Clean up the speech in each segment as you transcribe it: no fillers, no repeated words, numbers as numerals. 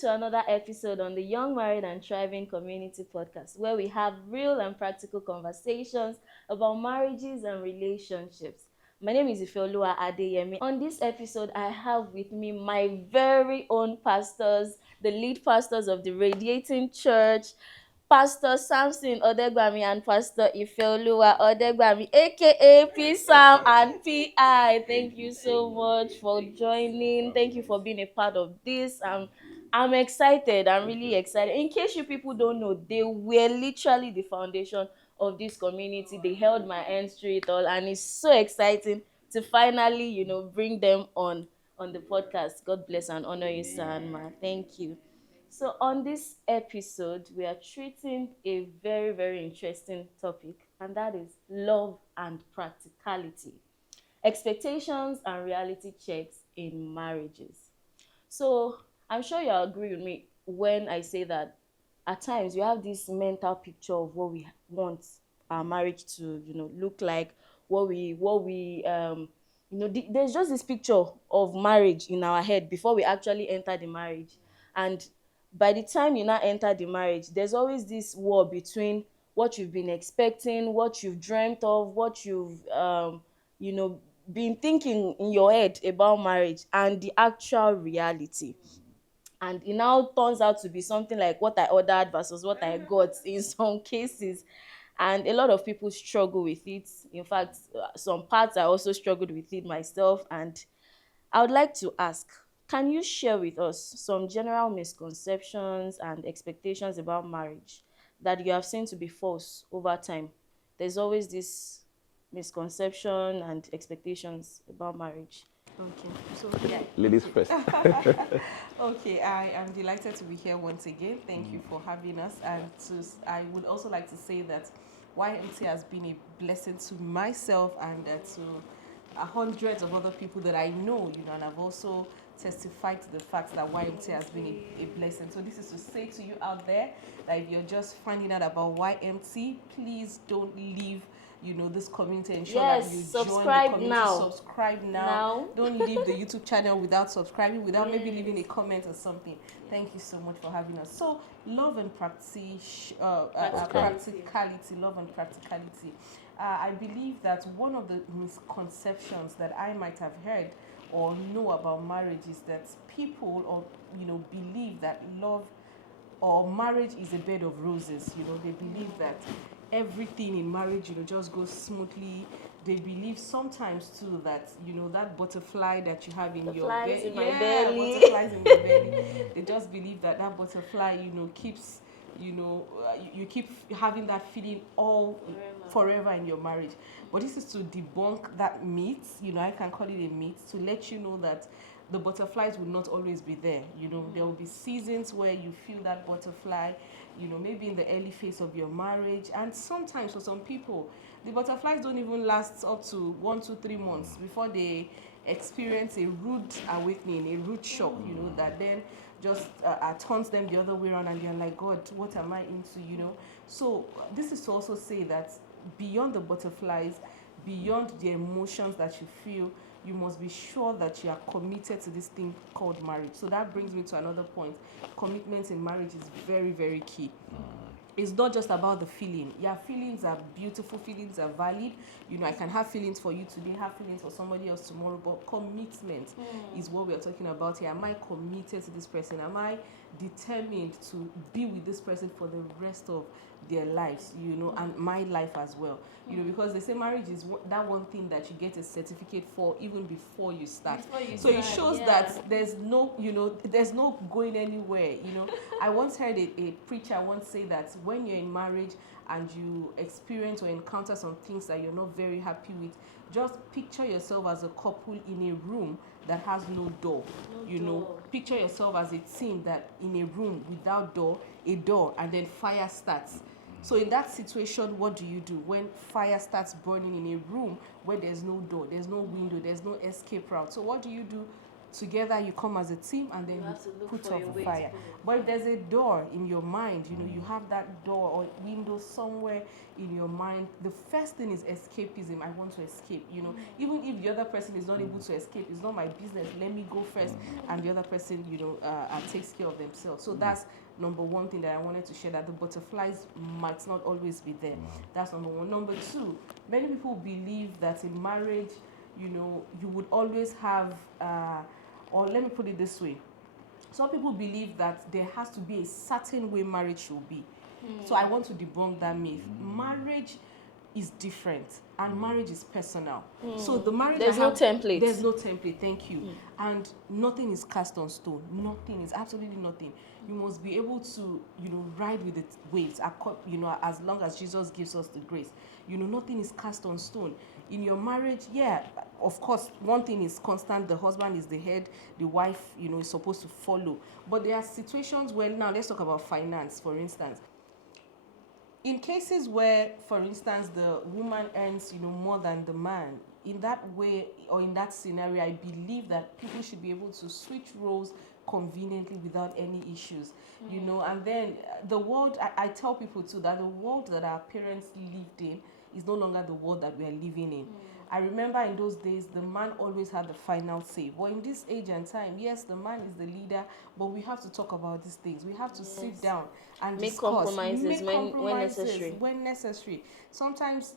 to another episode on the Young Married and Thriving Community Podcast, where we have real and practical conversations about marriages and relationships. My name is Ifeoluwa Adeyemi. On this episode, I have with me my very own pastors, the lead pastors of the Radiating Church, Pastor Samson Odegbami and Pastor Ifeoluwa Odegbami, aka P Sam and PI. Thank you so much for joining. Thank you for being a part of this. I'm excited. I'm really excited. In case you people don't know, they were literally the foundation of this community. They held my hands through it all, and it's so exciting to finally, bring them on the podcast. God bless and honor you, sir and ma. Thank you. So, on this episode, we are treating a very, very interesting topic, and that is love and practicality, expectations and reality checks in marriages. So, I'm sure you agree with me when I say that at times you have this mental picture of what we want our marriage to, look like, there's just this picture of marriage in our head before we actually enter the marriage. And by the time you now enter the marriage, there's always this war between what you've been expecting, what you've dreamt of, what you've you know been thinking in your head about marriage, and the actual reality. And it now turns out to be something like what I ordered versus what I got in some cases. And a lot of people struggle with it. In fact, some parts I also struggled with it myself. And I would like to ask, can you share with us some general misconceptions and expectations about marriage that you have seen to be false over time? There's always this misconception and expectations about marriage. Okay, so yeah. Ladies first. Okay, I am delighted to be here once again. Thank you for having us. And I would also like to say that YMT has been a blessing to myself and to hundreds of other people that I know, and I've also testified to the fact that YMT has been a blessing. So this is to say to you out there that if you're just finding out about YMT, please don't leave this community. Ensure that you join the community. Subscribe now. Don't leave the YouTube channel without subscribing, without maybe leaving a comment or something. Thank you so much for having us. So love and practicality, love and practicality. I believe that one of the misconceptions that I might have heard or know about marriage is that people believe that love or marriage is a bed of roses. They believe that everything in marriage just goes smoothly. They believe sometimes too that that butterfly that you have in your belly, butterflies in your belly. They just believe that butterfly keeps you keep having that feeling all forever in your marriage. But this is to debunk that myth. I can call it a myth, to let you know that the butterflies will not always be there. There will be seasons where you feel that butterfly, maybe in the early phase of your marriage. And sometimes for some people, the butterflies don't even last up to 1, 2, 3 months before they experience a rude awakening, a rude shock, that then just turns them the other way around, and they're like, God, what am I into, So this is to also say that beyond the butterflies, beyond the emotions that you feel, you must be sure that you are committed to this thing called marriage. So that brings me to another point. Commitment in marriage is very, very key. It's not just about the feeling. Yeah, feelings are beautiful, feelings are valid. I can have feelings for you today, have feelings for somebody else tomorrow, but commitment is what we're talking about here. Am I committed to this person? Am I determined to be with this person for the rest of their lives, and my life as well? Because they say marriage is that one thing that you get a certificate for even before you start. It shows that there's no going anywhere. I once heard a preacher once say that when you're in marriage and you experience or encounter some things that you're not very happy with, just picture yourself as a couple in a room that has no door. Picture yourself as a team that in a room without a door, and then fire starts. So in that situation, what do you do when fire starts burning in a room where there's no door, there's no window, there's no escape route? So what do you do together you come as a team, and then have to look put for off a the way to fire. put it. But if there's a door in your mind, you have that door or window somewhere in your mind, the first thing is escapism. I want to escape. Even if the other person is not able to escape, it's not my business. Let me go first, and the other person, takes care of themselves. So that's number one thing that I wanted to share, that the butterflies might not always be there. That's number one. Number two, many people believe that in marriage, you would always have, or let me put it this way. Some people believe that there has to be a certain way marriage should be. So I want to debunk that myth. Marriage is different, and marriage is personal. So the marriage There's no template. There's no template. Thank you. And nothing is cast on stone. Nothing is absolutely nothing. You must be able to, ride with the waves. As long as Jesus gives us the grace. Nothing is cast on stone. In your marriage, of course, one thing is constant. The husband is the head. The wife, is supposed to follow. But there are situations where, now let's talk about finance, for instance. In cases where, for instance, the woman earns, more than the man, in that way or in that scenario, I believe that people should be able to switch roles conveniently without any issues, and then the world, I tell people too that the world that our parents lived in is no longer the world that we are living in. I remember in those days, the man always had the final say. But in this age and time, yes, the man is the leader, but we have to talk about these things. We have to sit down and Make discuss. compromises when necessary. When necessary. Sometimes,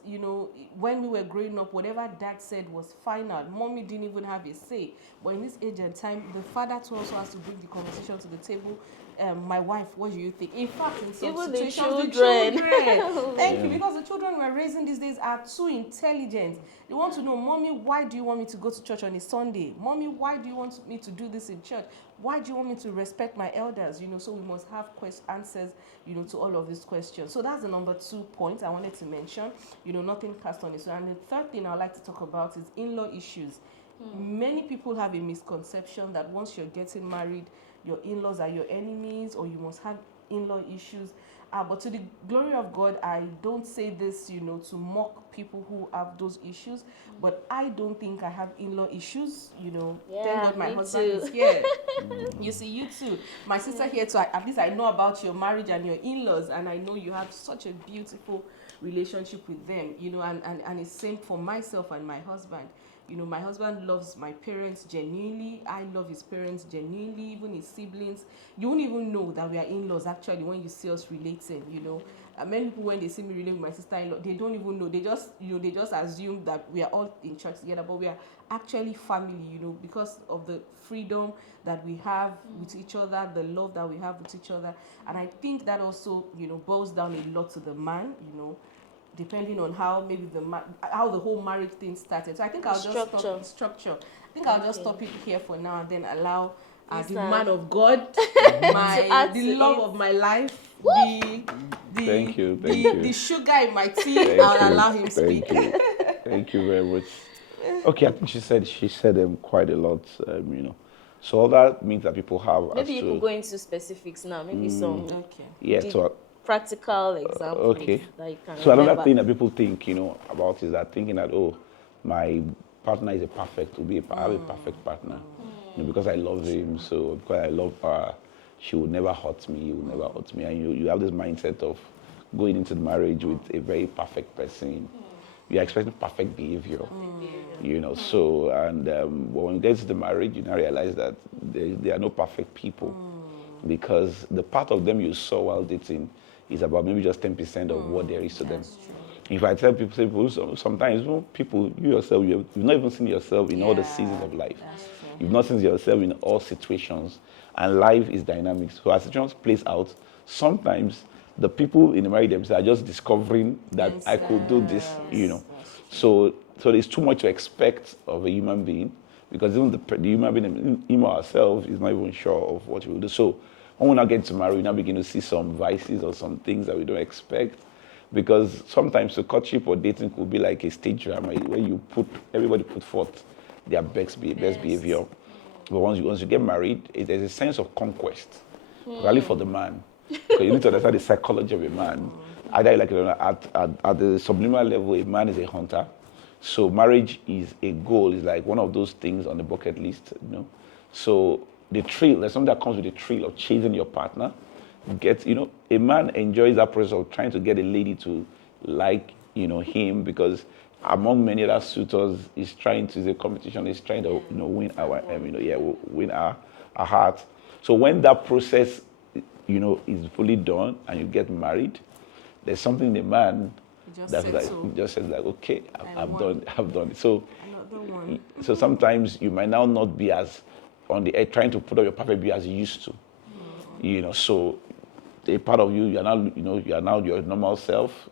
when we were growing up, whatever dad said was final. Mommy didn't even have a say. But in this age and time, the father too also has to bring the conversation to the table. My wife, what do you think? In fact, in some Even situations, the children. Thank you, because the children we're raising these days are too intelligent. They want to know, Mommy, why do you want me to go to church on a Sunday? Mommy, why do you want me to do this in church? Why do you want me to respect my elders? So we must have answers, to all of these questions. So that's the number 2 point I wanted to mention. Nothing cast on it. So, and the third thing I'd like to talk about is in-law issues. Many people have a misconception that once you're getting married, your in-laws are your enemies, or you must have in-law issues. But to the glory of God, I don't say this, to mock people who have those issues. But I don't think I have in-law issues. Thank God my husband is here. You see, you too. My sister here too. At least I know about your marriage and your in-laws, and I know you have such a beautiful relationship with them. And it's same for myself and my husband. My husband loves my parents genuinely. I love his parents genuinely, even his siblings. You won't even know that we are in-laws actually when you see us relating, Many people, when they see me relating with my sister-in-law, they don't even know. They just, they just assume that we are all in church together, but we are actually family, because of the freedom that we have with each other, the love that we have with each other. And I think that also, boils down a lot to the man, depending on how maybe how the whole marriage thing started. So I think I'll just stop structure. I think I'll just stop it here for now, and then allow the man of God, the love of my life, Thank you. the sugar in my tea. I'll allow him speak. Thank you very much. Okay, I think she said quite a lot. So all that means that people have. Maybe you could go into specifics now. Maybe some. Okay. Yeah. So practical examples. Okay. That you can so remember. Another thing that people think, about is that thinking that, my partner is I have a perfect partner. Because I love him, so because I love her, she will never hurt me, he will never hurt me. And you have this mindset of going into the marriage with a very perfect person. You're expecting perfect behavior. So, and when you get to the marriage, you now realize that there are no perfect people. Because the part of them you saw while dating is about maybe just 10% of what there is to them. If I tell people sometimes people, you yourself, you've not even seen yourself in all the seasons of life. You've not seen yourself in all situations. And life is dynamic. So as situations plays out, sometimes the people in the marriage themselves are just discovering that I could do this, So there's too much to expect of a human being, because even the human being, him or herself, is not even sure of what he will do. So when we now get to marry, we now begin to see some vices or some things that we don't expect. Because sometimes the courtship or dating could be like a stage drama where everybody put forth their best behavior. But once you get married, there's a sense of conquest, particularly for the man. So you need to understand the psychology of a man. Either like at the subliminal level, a man is a hunter. So marriage is a goal. It's like one of those things on the bucket list, So the thrill, there's something that comes with the thrill of chasing your partner. A man enjoys that process of trying to get a lady to like, him, because among many other suitors, he's trying to, the competition, he's trying to, win our, win our heart. So when that process, is fully done and you get married, there's something in the man he just says like, okay, I've done it. So Another one. so sometimes you might now not be as on the edge trying to put up your perfect view as you used to. So a part of you, you are now your normal self,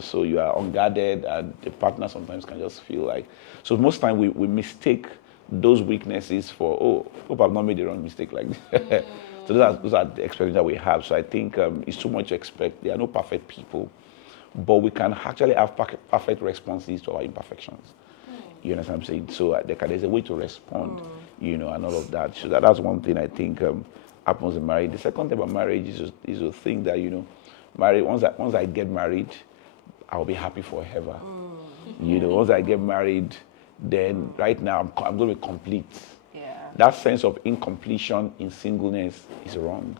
so you are unguarded, and the partner sometimes can just feel like, so most time we mistake those weaknesses for, hope I've not made the wrong mistake like this. So those are the expectations that we have. So I think it's too much to expect. There are no perfect people, but we can actually have perfect responses to our imperfections. You understand what I'm saying? So there's a way to respond, and all of that. So that's one thing I think happens in marriage. The second thing about marriage is to think that, marriage, once I get married, I'll be happy forever. Once I get married, then right now I'm going to be complete. Yeah. That sense of incompletion in singleness is wrong.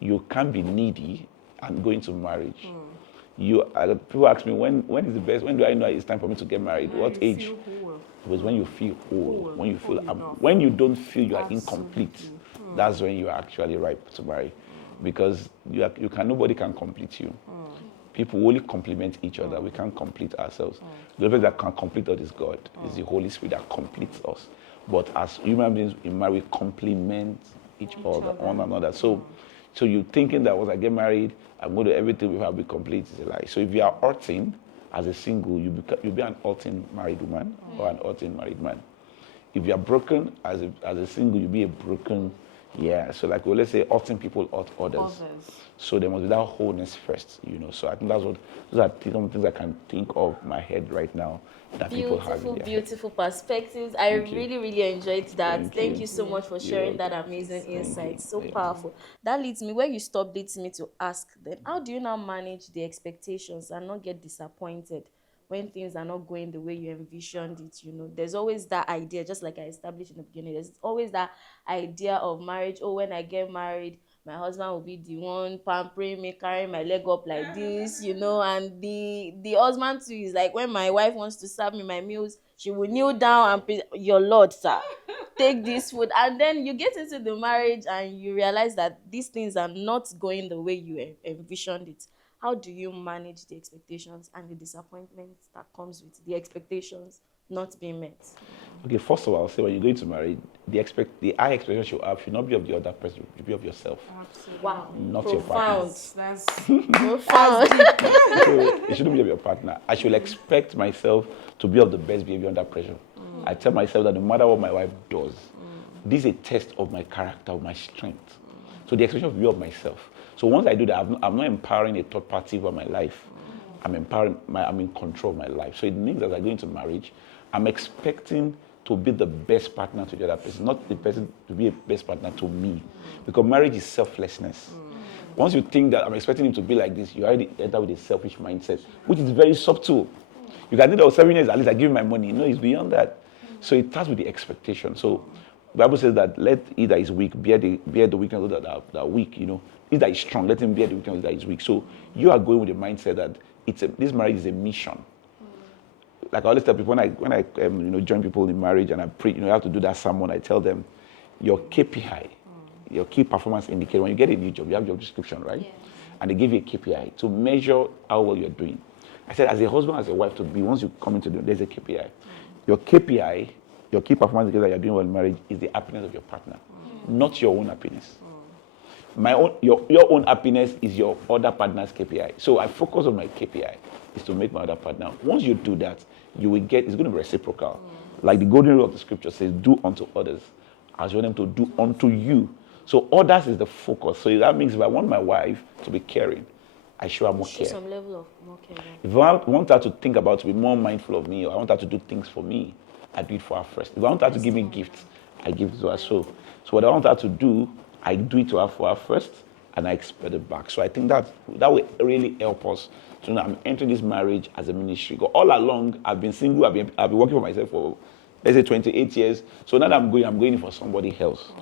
You can't be needy and go into marriage. People ask me, when is the best? When do I know it's time for me to get married? What age? It was when you feel whole, when you feel, when you don't feel you are incomplete. That's when you are actually ripe to marry, because nobody can complete you. People only complement each other. We can't complete ourselves. The only person that can complete us is God. It's the Holy Spirit that completes us. But as human beings in marriage, we complement each other, one another. So you're thinking that once I get married, I'm going to everything we have be complete is a lie. So if you are hurting as a single, you'll be an hurting married woman or an hurting married man. If you are broken as a single, you'll be a broken. So like let's say hurting people hurt others. So there must be that wholeness first, So I think those are some things I can think of my head right now that people have in their Beautiful perspectives. I really, really enjoyed that. Thank you so much for sharing You're that amazing insight. So Thank you. powerful. That leads me, where you stop leads me to ask then, how do you now manage the expectations and not get disappointed when things are not going the way you envisioned it? There's always that idea, just like I established in the beginning, there's always that idea of marriage. When I get married, my husband will be the one pampering me, carrying my leg up like this, and the husband too is like, when my wife wants to serve me my meals, she will kneel down and pray, your Lord, sir, take this food. And then you get into the marriage and you realize that these things are not going the way you envisioned it. How do you manage the expectations and the disappointment that comes with the expectations not being met? Okay, first of all, I'll say when you're going to marry, the high expectation you have should not be of the other person, it should be of yourself. Absolutely. Wow, Not profound. your partner. That's Profound. So it shouldn't be of your partner. I should expect myself to be of the best behavior under pressure. I tell myself that no matter what my wife does, this is a test of my character, of my strength. So the expectation should be of myself. So once I do that, I'm not empowering a third party over my life. I'm in control of my life. So it means that as I go into marriage, I'm expecting to be the best partner to the other person, not the person to be a best partner to me. Because marriage is selflessness. Once you think that I'm expecting him to be like this, you already enter with a selfish mindset, which is very subtle. You can think that 7 years, at least I give you my money. No, it's beyond that. So it starts with the expectation. So the Bible says that let he that is weak bear the weakness of that are weak, He that is strong, let him bear the weakness that is weak. So you are going with the mindset that this marriage is a mission. Like I always tell people when I join people in marriage and I preach, you have to do that sermon. I tell them your KPI, your key performance indicator. When you get a new job, you have job description, right? Yes. And they give you a KPI to measure how well you're doing. I said, as a husband, as a wife to be, once you come into there's a KPI. Your KPI, your key performance indicator that you're doing well in marriage is the happiness of your partner, not your own happiness. Your own happiness is your other partner's KPI. So I focus on my KPI is to make my other partner. Once you do that, you will get, it's going to be reciprocal. Like the golden rule of the scripture says, do unto others as you want them to do unto you. So others is the focus. So that means if I want my wife to be caring, I show her more care. Some level of more care. If I want her to think about, to be more mindful of me, or I want her to do things for me, I do it for her first. If I want her to give me gifts, I give it to her. So what I want her to do, I do it to her for her first, and I expect it back. So I think that will really help us to know I'm entering this marriage as a ministry. Because all along, I've been single, I've been working for myself for let's say 28 years. So now that I'm going in for somebody else.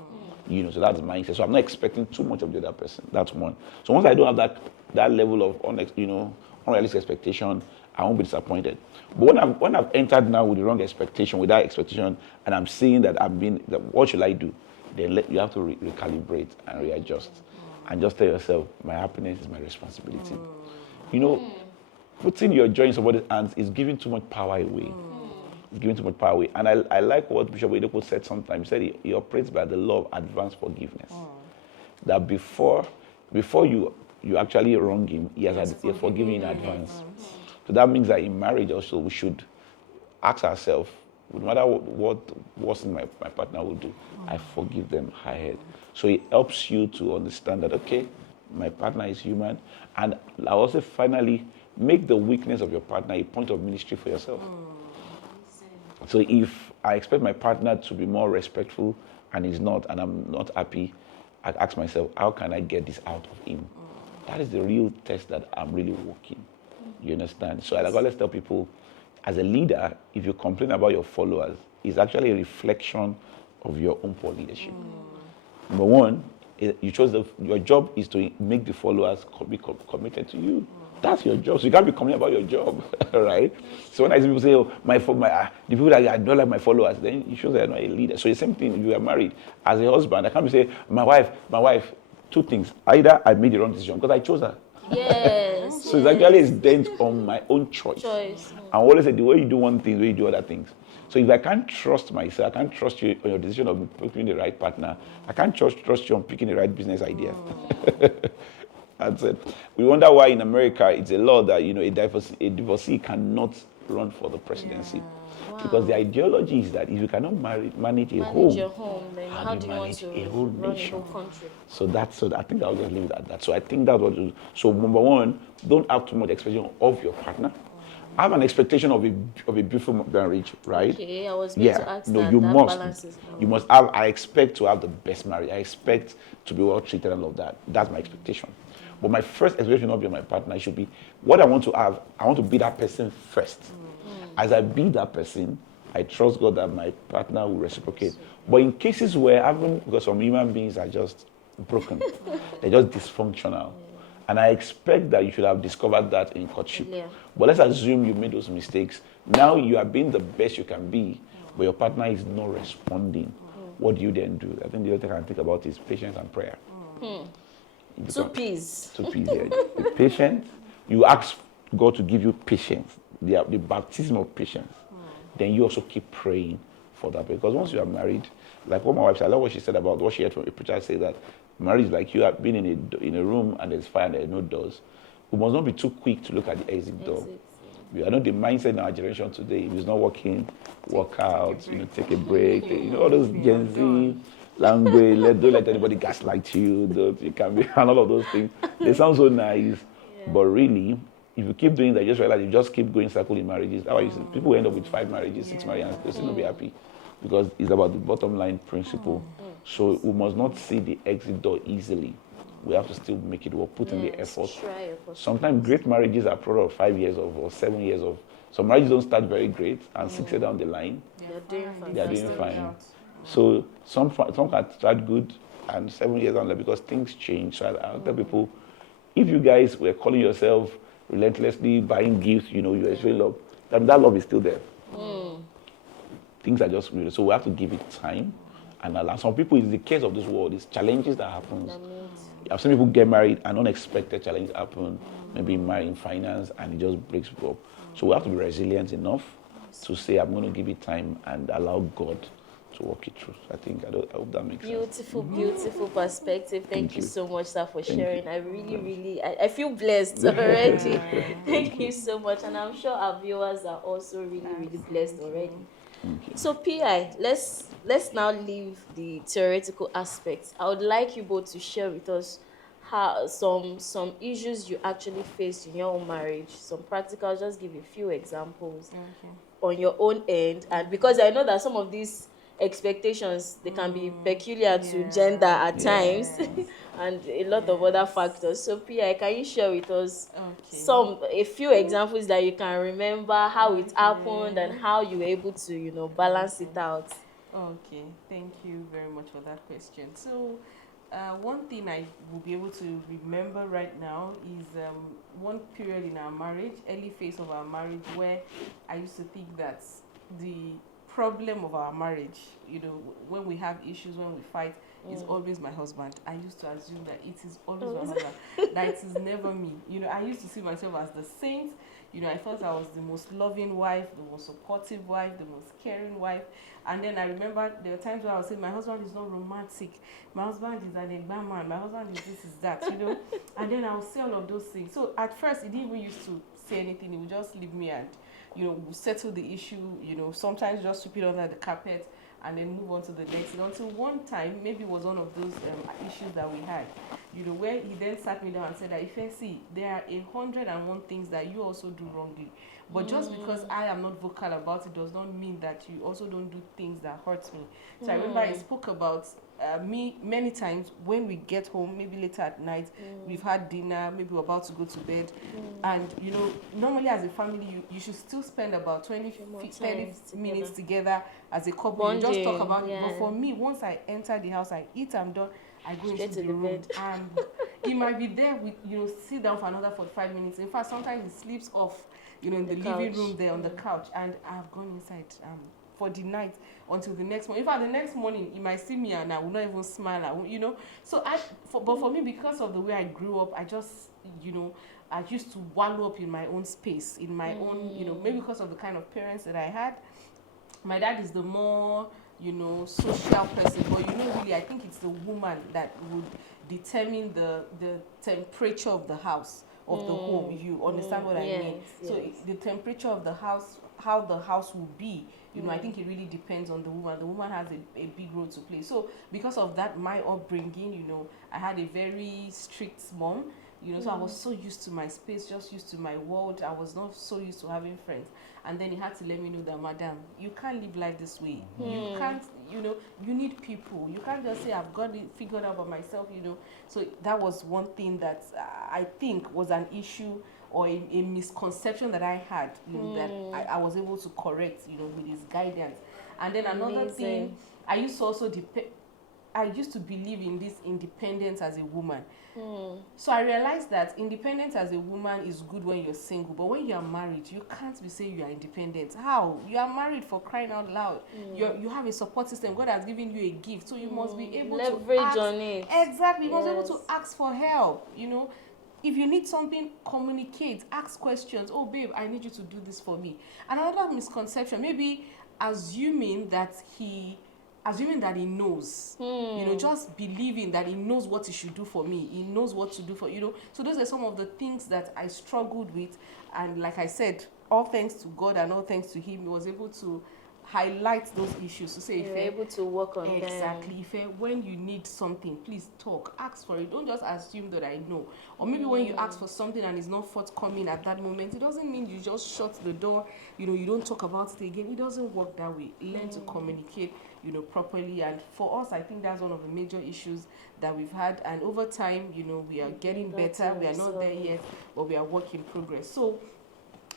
So that's the mindset. So I'm not expecting too much of the other person. That's one. So once I don't have that level of unrealistic expectation, I won't be disappointed. But when I've entered now with the wrong expectation, with that expectation, and I'm seeing that what should I do? Then you have to recalibrate and readjust, and just tell yourself, my happiness is my responsibility. Putting your joy in somebody's hands is giving too much power away. Giving too much power away. And I like what Bishop Oyedepo said sometimes. He said he operates by the law of advanced forgiveness. That before you actually wrong him, he has forgiven in advance. So that means that in marriage also we should ask ourselves, no matter what my partner will do, I forgive them ahead. So it helps you to understand that, okay, my partner is human. And I also finally make the weakness of your partner a point of ministry for yourself. So if I expect my partner to be more respectful and he's not, and I'm not happy, I ask myself, how can I get this out of him? That is the real test that I'm really working. You understand? So I always tell people, as a leader, if you complain about your followers, it's actually a reflection of your own poor leadership. Number one, your job is to make the followers be committed to you. That's your job. So you can't be complaining about your job, right? So when I see people say, "Oh, the people that I don't like my followers," then it shows that you're not a leader. So the same thing. If you are married, as a husband, I can't be saying, "My wife." Two things: either I made the wrong decision because I chose her. Yes. So it's actually a dent on my own choice. I always say the way you do one thing, the way you do other things. So if I can't trust myself, I can't trust you on your decision of picking the right partner. I can't trust you on picking the right business idea. That's it. We wonder why in America it's a law that a divorcee cannot run for the presidency. Wow. Because the ideology is that if you cannot manage a home, your home, then how do you want to run a whole country? So I think I'll just leave it at that. So I think that's what. So number one, don't have too much expectation of your partner. Have an expectation of a beautiful marriage, right? Okay, I was going to ask that. You that must. Balances. You must have. I expect to have the best marriage. I expect to be well treated and all of that. That's my expectation. But my first expectation should not be on my partner. It should be what I want to have. I want to be that person first. As I be that person, I trust God that my partner will reciprocate. But in cases where because some human beings are just broken, they're just dysfunctional. And I expect that you should have discovered that in courtship. Yeah. But let's assume you made those mistakes. Now you are being the best you can be, but your partner is not responding. What do you then do? I think the other thing I can think about is patience and prayer. Two P's. Yeah. Be patient. You ask God to give you patience, the baptism of patience. Then you also keep praying for that. Because once you are married, like what my wife said, I love what she said about what she heard from a preacher say that marriage is like you have been in a room and there's fire and there's no doors. We must not be too quick to look at the exit door. I know the mindset in our generation today, if it's not working, walk out, take a break. All those Gen Z language, don't let anybody gaslight you, you can be, and all of those things. They sound so nice, but really, if you keep doing that, just realize you just keep going circle in marriages. How you see, people end up with 5 marriages, 6 marriages, and they'll still not be happy because it's about the bottom line principle. So we must not see the exit door easily. We have to still make it work, put in the effort. Sometimes great marriages are product of 5 years or 7 years of. Some marriages don't start very great, and 6 years down the line, they are doing fine. So some can start good, and 7 years down the line because things change. So I tell people, if you guys were calling yourself relentlessly buying gifts, you extreme love, that love is still there. Things are just weird. So we have to give it time and allow. Some people, it's the case of this world, it's challenges that happen. I've seen people get married and unexpected challenges happen, maybe married in finance, and it just breaks up. So we have to be resilient enough to say, I'm going to give it time and allow God to walk it through. I hope that makes sense. Beautiful perspective. Thank you so much, sir, for sharing. I really, I feel blessed already. Thank you so much. And I'm sure our viewers are also really blessed already. So PI, let's now leave the theoretical aspects. I would like you both to share with us how some issues you actually faced in your own marriage, some practical, just give a few examples on your own end. And because I know that some of these expectations, they can be peculiar to gender at times, Yes. and a lot of other Yes. factors. So Pia, can you share with us Okay. a few examples that you can remember, how it happened and Okay. how you were able to, balance Okay. it out? Okay. Thank you very much for that question. So, one thing I will be able to remember right now is one period in our marriage, early phase of our marriage, where I used to think that the problem of our marriage, when we have issues, when we fight, is always my husband. I used to assume that it is always my husband, that it is never me. I used to see myself as the saint. I thought I was the most loving wife, the most supportive wife, the most caring wife. And then I remember there were times where I would say, my husband is not romantic. My husband is an Egba man. My husband is this, is that. And then I would say all of those things. So at first, he didn't even used to say anything. He would just leave me and, we'll settle the issue, sometimes just sweep it under the carpet and then move on to the next thing. Until one time, maybe it was one of those issues that we had, where he then sat me down and said that, if I see, there are 101 things that you also do wrongly. But just because I am not vocal about it does not mean that you also don't do things that hurt me. So I remember I spoke about me many times when we get home, maybe later at night, we've had dinner, maybe we're about to go to bed. And, normally as a family, you should still spend about 30 minutes together as a couple. Bonding, you just talk about yeah. it. But for me, once I enter the house, I eat, I'm done, I go Straight into to the the room. bed. And he might be there with, sit down for another 45 minutes. In fact, sometimes he sleeps off, in the living room there on the couch. And I've gone inside for the night until the next morning. In fact, the next morning, he might see me and I will not even smile. I won't. So but for me, because of the way I grew up, I just, I used to wallow up in my own space, in my own, maybe because of the kind of parents that I had. My dad is the more, social person, but really, I think it's the woman that would determine the temperature of the house, of the home. You understand what I mean? Yes. So the temperature of the house, how the house will be, I think it really depends on the woman. The woman has a big role to play. So because of that, my upbringing, I had a very strict mom. So I was so used to my space, just used to my world. I was not so used to having friends. And then he had to let me know that, madam, you can't live life this way. You can't, you need people. You can't just say, I've got it figured out by myself, So that was one thing that I think was an issue or a misconception that I had, that I was able to correct, with his guidance. And then another thing, I used to also I used to believe in this independence as a woman. So I realized that independence as a woman is good when you're single, but when you are married, you can't be saying you are independent. How? You are married, for crying out loud. You have a support system. God has given you a gift, so you must be able to leverage on it. Exactly. You must be able to ask for help. If you need something, communicate, ask questions. Oh, babe, I need you to do this for me. And another misconception, maybe assuming that he knows, just believing that he knows what he should do for me, he knows what to do for, so those are some of the things that I struggled with. And like I said, all thanks to God and all thanks to him, he was able to highlight those issues to say, you're able to work on them. Exactly. When you need something, please talk, ask for it. Don't just assume that I know. Or maybe when you ask for something and it's not forthcoming at that moment, it doesn't mean you just shut the door, you don't talk about it again. It doesn't work that way. Learn to communicate, properly. And for us, I think that's one of the major issues that we've had. And over time, we are getting better. We are not there yet, but we are work in progress. So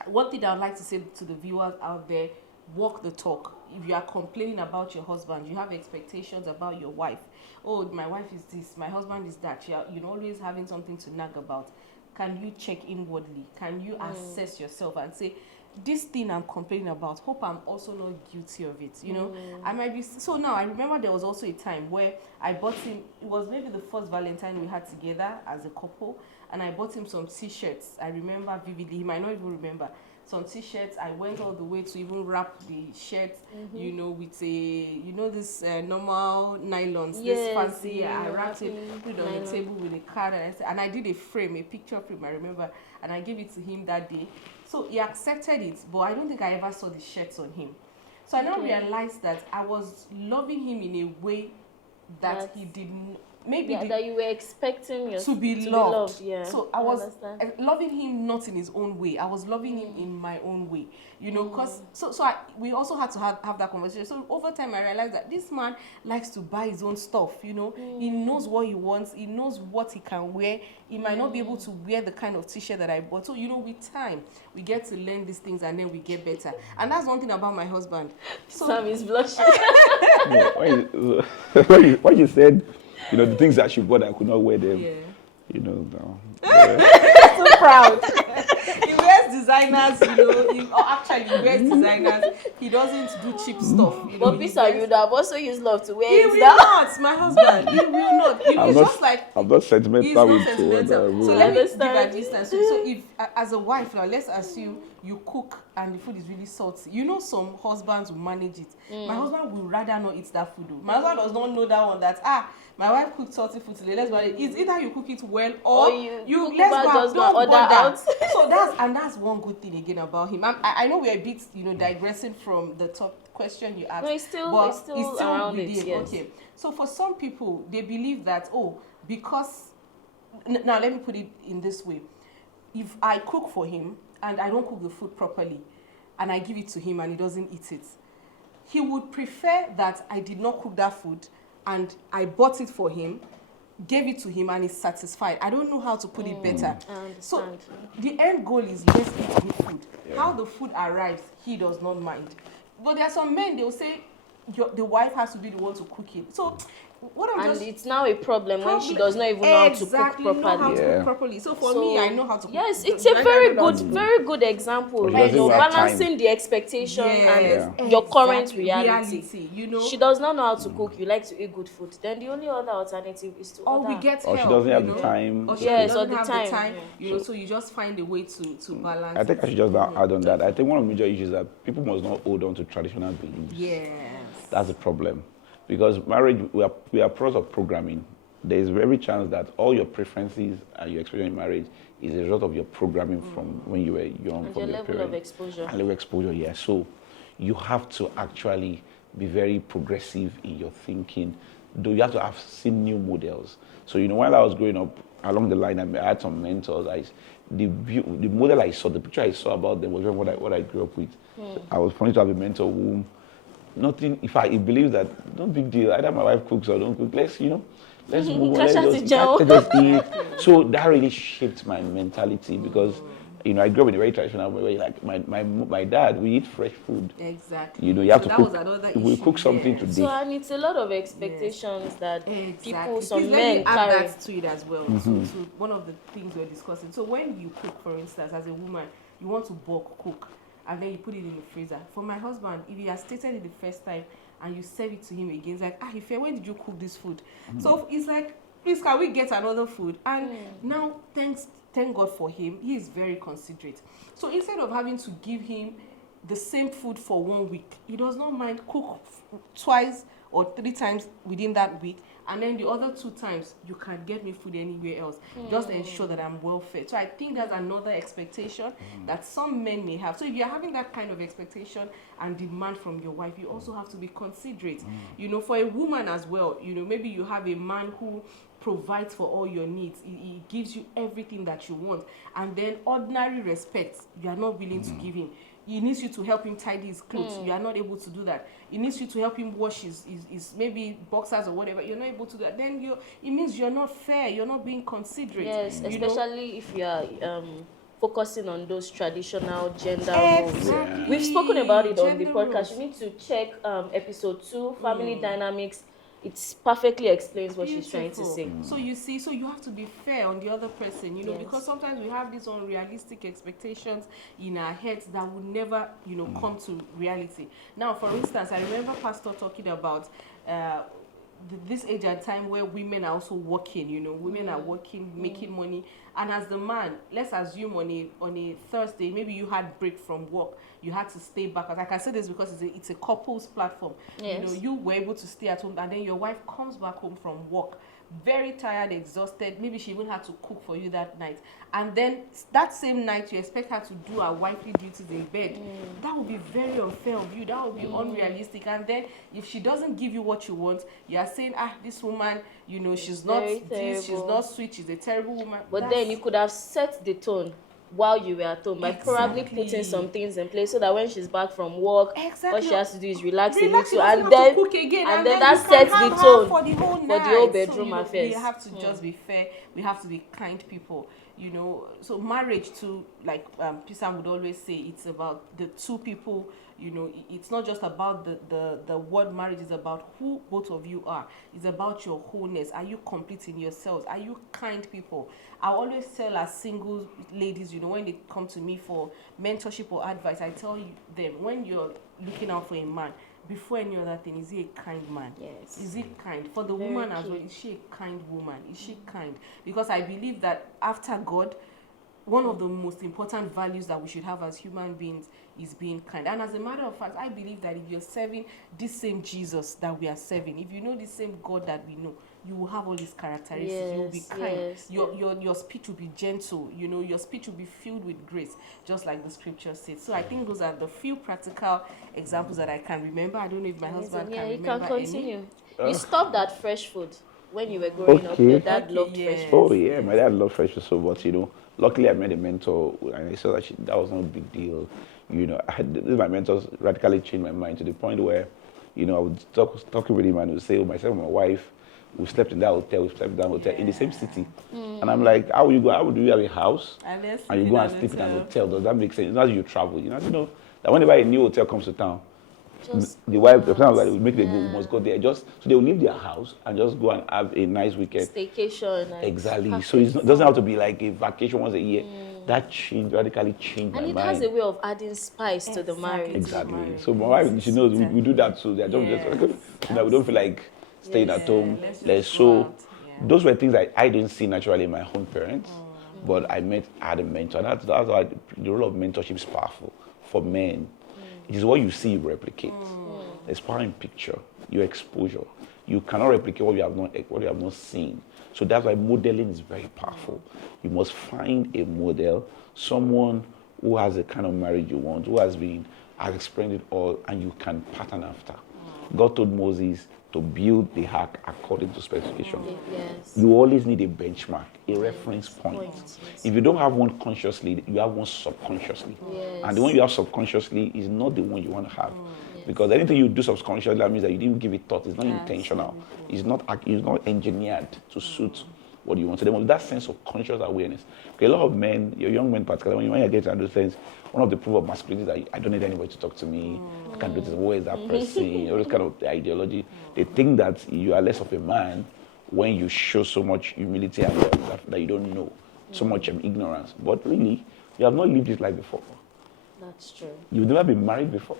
one thing I would like to say to the viewers out there, walk the talk. If you are complaining about your husband, you have expectations about your wife. Oh, my wife is this, my husband is that. You're always having something to nag about. Can you check inwardly? Can you assess yourself and say, this thing I'm complaining about, hope I'm also not guilty of it. I might be. So now I remember there was also a time where I bought him, it was maybe the first Valentine we had together as a couple, and I bought him some t-shirts. I remember vividly. He might not even remember. Some t-shirts. I went all the way to even wrap the shirt, with a, this normal nylons, this fancy. I wrapped it, put it on the table with a card, and I did a frame, a picture frame, I remember, and I gave it to him that day. So he accepted it, but I don't think I ever saw the shirts on him. So I now realized that I was loving him in a way that he didn't maybe that you were expecting to be loved. Yeah, So I was understand. loving him not in his own way. I was loving him in my own way. Because we also had to have that conversation. So over time, I realized that this man likes to buy his own stuff. He knows what he wants. He knows what he can wear. He might not be able to wear the kind of t-shirt that I bought. So with time, we get to learn these things, and then we get better. And that's one thing about my husband. So Sam is blushing. No, when you said, the things that she bought, I could not wear them. yeah. No. So proud. He wears designers, actually he wears designers. He doesn't do cheap stuff. But Pisa, you would have also used love to wear He it will down. not, my husband. He will not. I'm It's not, just like I'm not he's sentimental not with sentimental. So it. let me give Understand. a distance. So if, as a wife now, let's assume you cook and the food is really salty. Some husbands will manage it. My husband will rather not eat that food. My husband does not know that one. That my wife cooked salty food today. Let's manage. It's either you cook it well or you cook let's bad, go just don't order bother. out. So that's one good thing again about him. I know we're a bit digressing from the top question you asked. No, it's still around it. within. Yes. Okay. So for some people, they believe that because now let me put it in this way: if I cook for him and I don't cook the food properly, and I give it to him and he doesn't eat it, he would prefer that I did not cook that food and I bought it for him, gave it to him, and he's satisfied. I don't know how to put it better. I understand. So the end goal is let's eat good food. Yeah. How the food arrives, he does not mind. But there are some men, they will say the wife has to be the one to cook it. So what I'm And just it's now a problem when she does not even know how to cook exactly know how properly. to Yeah. cook properly. So for me, I know how to cook. Yes, it's Do a I very know how good, to cook? very good example. But she doesn't have Balancing time. the expectation Yes, and your current exactly. reality. She does not know how to cook. You like to eat good food. Then the only other alternative is to Or order. we get Or help. she doesn't have you the know? time. Or she Yes, doesn't or the have time, the time. yeah. So you just find a way to balance. I think I should just add on that. I think one of the major issues is that people must not hold on to traditional beliefs. Yes. That's the problem. Because marriage, we are pros of programming. There is every chance that all your preferences and your experience in marriage is a result of your programming from when you were young, And from your your level of parents. exposure. And level of exposure, yeah. So you have to actually be very progressive in your thinking. Though you have to have seen new models. So while I was growing up along the line, I had some mentors. The model I saw, the picture I saw about them was what I grew up with. I was fortunate to have a mentor whom nothing. If I believe that, no big deal. Either my wife cooks or don't cook. Let's move on. Cash out the job. Let's just eat. So that really shaped my mentality because I grew up in a very traditional way. Like my dad, we eat fresh food. Exactly. You have So to that cook. was another We issue, cook something yeah. today. So and it's a lot of expectations that Exactly. people, some Please men let me add carry. that to it as well. So one of the things we're discussing. So when you cook, for instance, as a woman, you want to bulk cook, and then you put it in the freezer. For my husband, if he has stated it the first time and you serve it to him again, it's like, Ife, when did you cook this food? So it's like, please, can we get another food? And now, thank God for him, he is very considerate. So instead of having to give him the same food for 1 week, he does not mind cook twice or 3 times within that week, and then the other 2 times you can get me food anywhere else. Just ensure that I'm well fed. So I think that's another expectation that some men may have. So if you're having that kind of expectation and demand from your wife, you also have to be considerate. For a woman as well, maybe you have a man who provides for all your needs. He gives you everything that you want, and then ordinary respect you are not willing to give him. He needs you to help him tidy his clothes. You are not able to do that. He needs you to help him wash his maybe boxers or whatever. You're not able to do that. Then it means you're not fair. You're not being considerate. Yes, especially if you are focusing on those traditional gender roles. Exactly. We've spoken about it on the Gender podcast. roles. You need to check episode 2, Family Dynamics. It perfectly explains what she's trying to say. So you see, so you have to be fair on the other person, Yes. because sometimes we have these unrealistic expectations in our heads that will never, come to reality. Now, for instance, I remember Pastor talking about this age and time where women are also working, women are working, making money. And as the man, let's assume on a Thursday, maybe you had break from work, you had to stay back. I can say this because it's a couples platform. Yes. You were able to stay at home, and then your wife comes back home from work very tired, exhausted. Maybe she even had to cook for you that night. And then that same night, you expect her to do her wifely duties in bed. That would be very unfair of you. That would be unrealistic. And then if she doesn't give you what you want, you are saying, this woman, she's not very this, she's terrible. not sweet, she's a terrible woman. But then you could have set the tone while you were at home by probably putting some things in place so that when she's back from work, all she has to do is relax a Relax, you little, don't and have then to cook again, and then you that can sets the have her tone for the whole for night. the whole So, bedroom we affairs. have to just be fair. We have to be kind people. So marriage too, like Pisam would always say, it's about the two people. It's not just about the word marriage. Is about who both of you are. It's about your wholeness. Are you complete in yourselves? Are you kind people? I always tell as single ladies, when they come to me for mentorship or advice, I tell them, when you're looking out for a man, before any other thing, is he a kind man? Yes. Is he kind? For the Very woman as well, key. is she a kind woman? Is she kind? Because I believe that after God, one of the most important values that we should have as human beings is being kind. And as a matter of fact, I believe that if you're serving this same Jesus that we are serving, if you know the same God that we know, you will have all these characteristics. You will be kind. Yes, Your speech will be gentle. Your speech will be filled with grace, just like the scripture says. So I think those are the few practical examples that I can remember. I don't know if my husband Yeah, can you can remember continue. any. You stopped at fresh food when you were growing up. Okay. Your dad Okay, loved yes. fresh food. Oh yeah, my dad loved fresh food so much, Luckily, I met a mentor, and I saw that was not a big deal. My mentors radically changed my mind to the point where, I would talking with him and he would say, myself and my wife, we slept in that hotel, we slept in that hotel in the same city. And I'm like, how would you have a house And then and you go and sleep in an hotel? Does that make sense? It's not as you travel, that whenever a new hotel comes to town, the wife, the person will make them go, we must go there. Just so they will leave their house and just go and have a nice weekend. Staycation. And Exactly. So it doesn't have to be like a vacation once a year. That radically changed And my it mind. has a way of adding spice to the marriage. Exactly. So my wife, she knows we do that too. They don't we don't feel like staying at home. Those were things I didn't see naturally in my own parents, but I had a mentor. And that's why the role of mentorship is powerful for men. It is what you see you replicate. There's power in picture, your exposure. You cannot replicate what you have not seen. So that's why modeling is very powerful. You must find a model, someone who has the kind of marriage you want, who has experienced it all, and you can pattern after. God told Moses to build the ark according to specifications. Yes. You always need a benchmark, a reference point. Yes. If you don't have one consciously, you have one subconsciously. Yes. And the one you have subconsciously is not the one you want to have. Because anything you do subconsciously, that means that you didn't give it thought. It's not intentional. It's not engineered to suit what you want. So there must be that sense of conscious awareness. Okay, a lot of men, your young men particularly, when you get to those things, one of the proof of masculinity is that I don't need anybody to talk to me. I can't do this. Where is that person? All this kind of ideology. They think that you are less of a man when you show so much humility and that you don't know, so much ignorance. But really, you have not lived this life before. That's true. You've never been married before.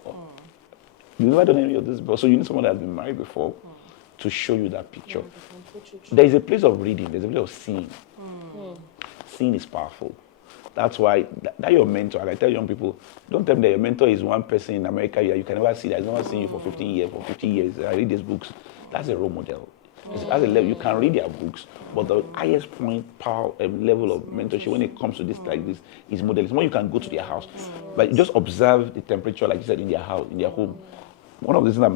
You've never done any of this before. So you need someone that has been married before to show you that picture. There is a place of reading. There's a place of seeing. Seeing is powerful. That's why that your mentor, like I tell young people, don't tell them that your mentor is one person in America you can never see that. He's never seen you for 15 years. For 50 years, I read these books. That's a role model. That's a level. You can read their books, but the highest point, power, level of mentorship when it comes to this like this is modeling. It's when you can go to their house, but just observe the temperature, like you said, in their house, in their home. One of the things that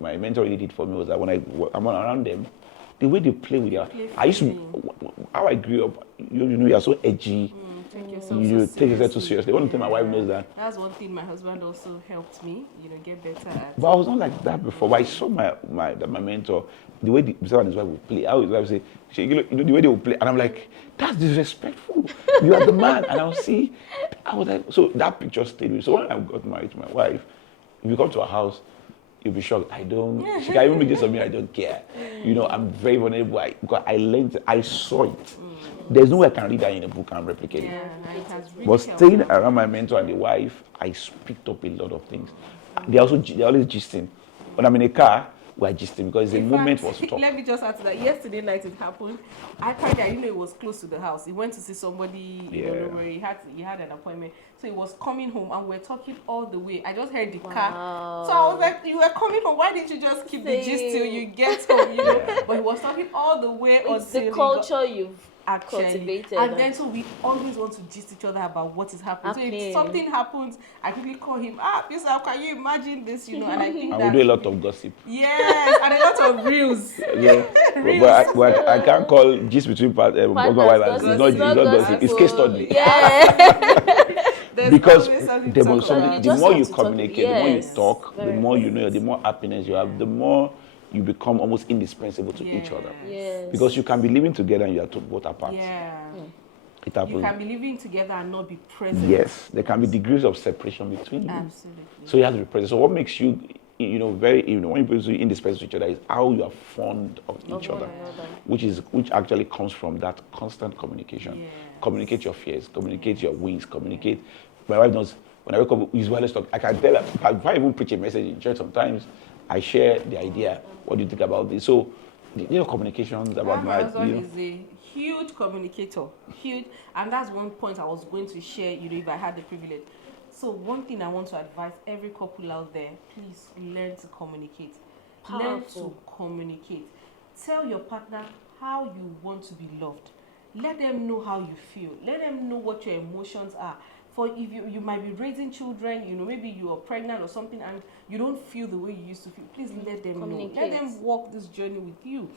my mentor really did for me was that when I'm around them, the way they play with their, I used to, how I grew up, you are so edgy. You take yourself too seriously. One thing my wife knows that. That's one thing my husband also helped me, get better at. But I was not like that before. But I saw my mentor, the way himself and his wife would play. How his wife would say, the way they would play. And I'm like, that's disrespectful. You are the man. And I was like, so that picture stayed with me. So when I got married to my wife, if you come to our house, you'll be shocked. She can even make this of me, I don't care. I'm very vulnerable because I learned, I saw it. There's no way I can read that in a book and replicate it. Really But staying around my mentor and the wife, I picked up a lot of things. They're always gisting. When I'm in a car, we're gisting because the In moment fact, was tough. let me just add to that. Yesterday night it happened. I didn't know it was close to the house. He went to see somebody, you know, where he had an appointment. So he was coming home and we're talking all the way. I just heard the car. So I was like, you were coming home. Why didn't you just keep the gist till you get home? You know? But he was talking all the way It's until the culture you've actually cultivated. and then so we always want to gist each other about what is happening. So if something happens, I quickly call him, Peace out, can you imagine this, you know? And I think And we do a lot of gossip. Yes, and a lot of reels. Yeah. But I can't call gist between husband and wife as it's not gossip, it's case study. Yeah. Because something the just more have you to talk. communicate, the more you Yes, talk, the very more you know, important. the more happiness you have, the more you become almost indispensable to each other. Yes. Because you can be living together and you are both apart. Yeah. It happens. You can be living together and not be present. Yes, there can be degrees of separation between you. Absolutely. So you have to be present. So what makes you, very, when people say indispensable to each other is how you are fond of each other, which actually comes from that constant communication. Yes. Communicate your fears, communicate your wins, communicate. My wife knows, when I wake up, we always talk. I can tell her, if I even preach a message in church sometimes, I share the idea. What do you think about this? So, communications about my husband is a huge communicator, huge, and that's one point I was going to share, if I had the privilege. So one thing I want to advise every couple out there, please learn to communicate. Powerful. Learn to communicate. Tell your partner how you want to be loved. Let them know how you feel. Let them know what your emotions are. For if you might be raising children, maybe you are pregnant or something and you don't feel the way you used to feel, please let them know. Let them walk this journey with you.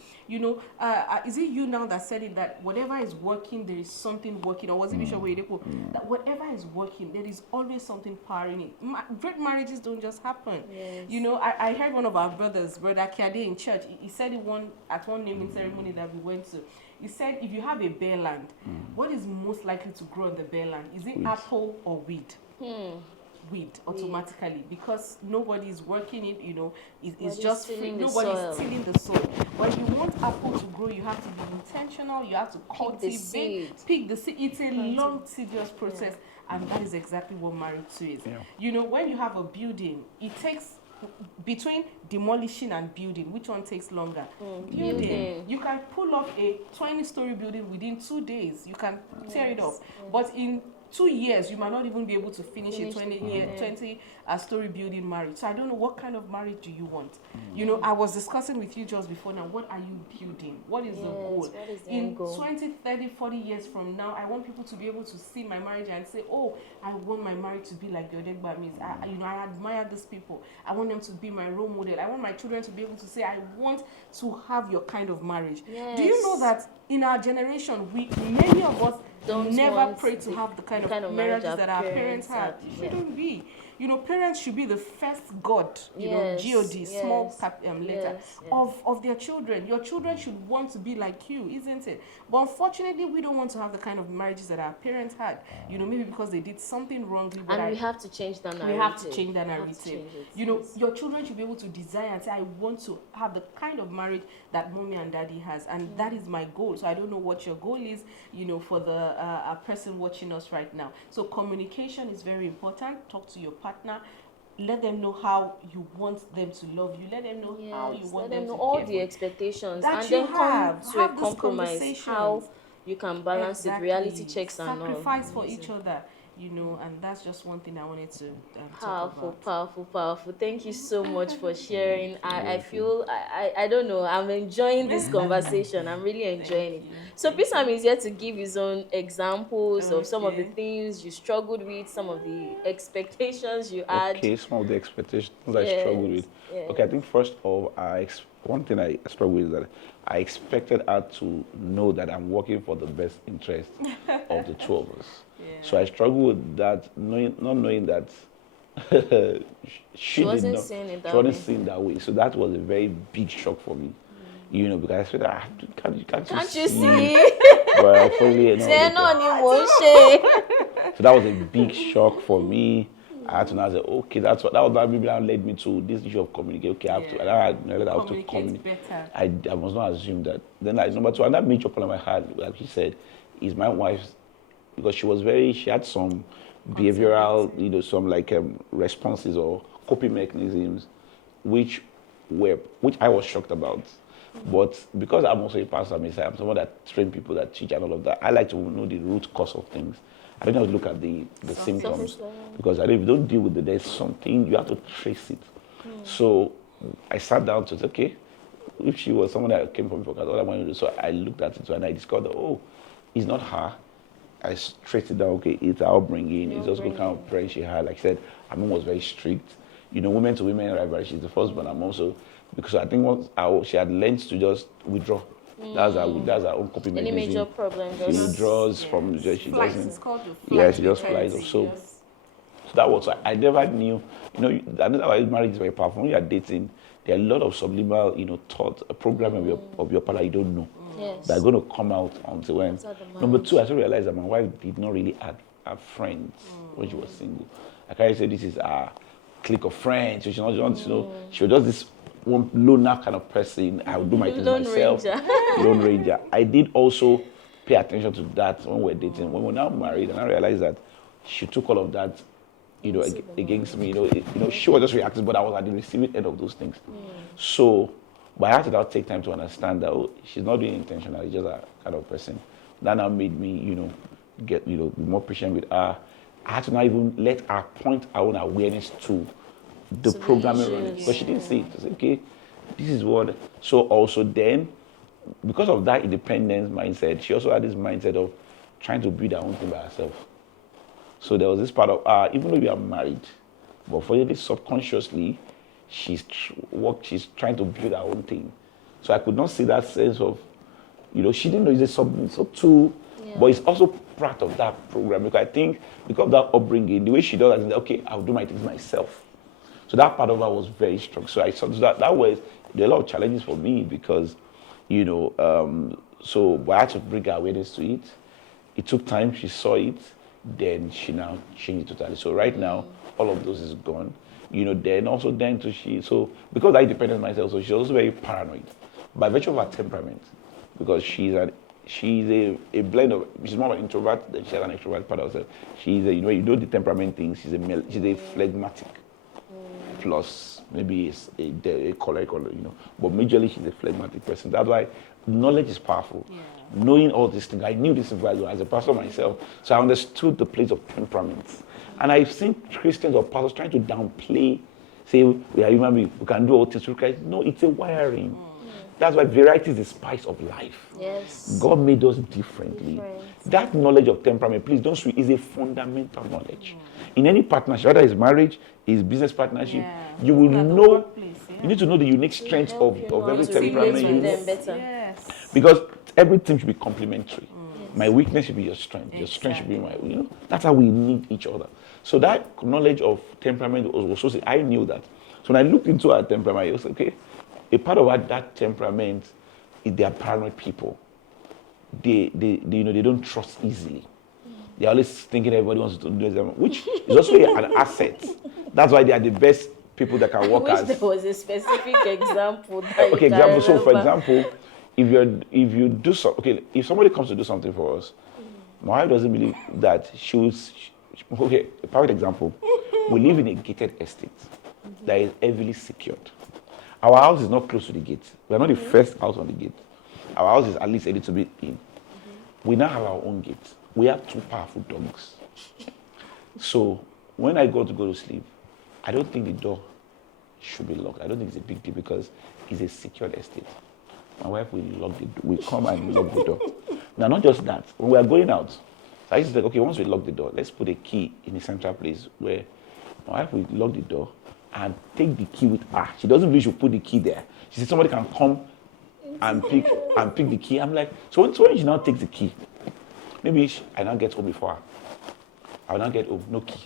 Is it you now that said it that whatever is working, there is something working? Or was it Bishop Oyedepo? That whatever is working, there is always something powering it. Great marriages don't just happen. Yes. I heard one of our brothers, Brother Kiade in church, he said it at one naming ceremony that we went to. He said, if you have a bare land, what is most likely to grow on the bare land? Is it apple or weed? Weed, automatically, because nobody is working it, it's just free. Nobody's tilling the soil. But if you want apple to grow, you have to be intentional, you have to cultivate, pick the seed. It's a long, tedious process, and that is exactly what marriage is. Yeah. When you have a building, it takes between demolishing and building, which one takes longer? Building. You can pull off a 20-story building within 2 days. You can tear it off. But in 2 years, you might not even be able to finish a 20-story building marriage. So I don't know, what kind of marriage do you want? I was discussing with you just before now, what are you building? What is the goal? In 20, 30, 40 years from now, I want people to be able to see my marriage and say, oh, I want my marriage to be like the Odegbamis. I admire these people. I want them to be my role model. I want my children to be able to say, I want to have your kind of marriage. Yes. Do you know that in our generation, many of us never pray to have the kind of marriages that our parents had? It shouldn't be. Parents should be the first God, God, small letter, of their children. Your children should want to be like you, isn't it? But unfortunately, we don't want to have the kind of marriages that our parents had, maybe because they did something wrongly. And we have to change that narrative. We have to change that narrative. Your children should be able to desire and say, I want to have the kind of marriage that mommy and daddy has. And that is my goal. So I don't know what your goal is, for the person watching us right now. So communication is very important. Talk to your partner. Let them know how you want them to love you. Let them know how you want them to care. All the expectations, that and you then come to a compromise. How you can balance it, reality checks and all. Sacrifice for each other. And that's just one thing I wanted to talk about. Powerful. Thank you so much for sharing. I feel, I don't know, I'm enjoying this conversation. I'm really enjoying it. So Pisam is here to give his own examples of some of the things you struggled with, some of the expectations you had. Okay, some of the expectations I struggled with. Okay, I think first of all, one thing I struggled with is that I expected her to know that I'm working for the best interest of the two of us. So I struggled with that, not knowing that she wasn't seeing that way. So that was a very big shock for me, because I said, can't you see? But unfortunately, so that was a big shock for me. I had to now say, okay, that was that maybe now led me to this issue of communicate. Okay, I have to communicate. I must not assume that. Then number two, another major problem I had, like she said, is my wife's, because she had some behavioral, some responses or coping mechanisms, which were, which I was shocked about. But because I'm also a pastor, I'm someone that train people, that teach and all of that, I like to know the root cause of things. I don't have to look at the symptoms, because if you don't deal with it, there's something, you have to trace it. So I sat down to say, okay, if she was someone that came from focus, what I wanted to do. So I looked at it and I discovered, oh, it's not her. I traced it down, okay, it's our upbringing, it's also the kind of parents she had. Like I said, her mom was very strict. You know, women to women rivalry, she's the first one. I'm also, because I think she had learned to just withdraw. That's her own coping mechanism. Any major problem, She withdraws from, she Flight. doesn't. It's called the flight. Yeah, she just flies off. So that was, I never knew, I know why marriage is very powerful. When you are dating, there are a lot of subliminal, thoughts, a program of your partner you don't know. Yes. That are going to come out until when. Number two, I also realized that my wife did not really have friends when she was single. I can't say this is a clique of friends. So she was just this one loner kind of person. I would do my things myself. Lone ranger. I did also pay attention to that when we were dating. When we're now married, and I realized that she took all of that, against me. She was just reacting, but I was at the receiving end of those things. So, but I had to now take time to understand that she's not being intentional. It's just a kind of person. That now made me, get, be more patient with her. I had to not even let her point our own awareness to the programming running, because she didn't see it. I said, okay, this is what. So also then, because of that independence mindset, she also had this mindset of trying to build her own thing by herself. So there was this part of even though we are married, but for you, subconsciously, she's trying to build her own thing. So I could not see that sense of, she didn't know it's a sub tool, but it's also part of that program. Because I think because of that upbringing, the way she does that, okay, I'll do my things myself. So that part of her was very strong. So I saw that was, there are a lot of challenges for me because, so I had to bring her awareness to it. It took time, she saw it, then she now changed it totally. So right now, all of those is gone. So because I depended on myself, so she's also very paranoid by virtue of her temperament, because she's a blend of, she's more of an introvert than she has an extrovert part of herself. She's the temperament thing, she's a phlegmatic. Plus maybe it's a choleric, but majorly she's a phlegmatic person. That's why knowledge is powerful. Yeah. Knowing all these things, I knew this very well as a pastor myself, so I understood the place of temperament. And I've seen Christians or pastors trying to downplay, say, we are human beings, we can do all things through Christ. No, it's a wiring. That's why variety is the spice of life. Yes. God made us differently. That knowledge of temperament, please don't is a fundamental knowledge. In any partnership, whether it's marriage, it's business partnership, you will know, you need to know the unique strengths of every temperament. Yes. Because everything should be complementary. My weakness should be your strength. Your strength should be my, that's how we need each other. So that knowledge of temperament was also, I knew that. So when I looked into our temperament, I was okay, a part of that temperament is they are paranoid people. They don't trust easily. They're always thinking everybody wants to do them, which is also an asset. That's why they are the best people that can work as. There was a specific example. So for example, if you do so, if somebody comes to do something for us, my wife doesn't believe that a private example, we live in a gated estate that is heavily secured. Our house is not close to the gate. We are not the first house on the gate. Our house is at least a little bit in. We now have our own gate. We have 2 powerful dogs. So when I go to sleep, I don't think the door should be locked. I don't think it's a big deal because it's a secured estate. My wife will lock the door. We come and lock the door. Now, not just that. When we are going out, so I used to say, okay, once we lock the door, let's put a key in a central place where my wife will lock the door and take the key with her. She doesn't believe she'll put the key there. She says somebody can come and pick the key. I'm like, so when she now takes the key, maybe I now get home before her. I will not get home, no key.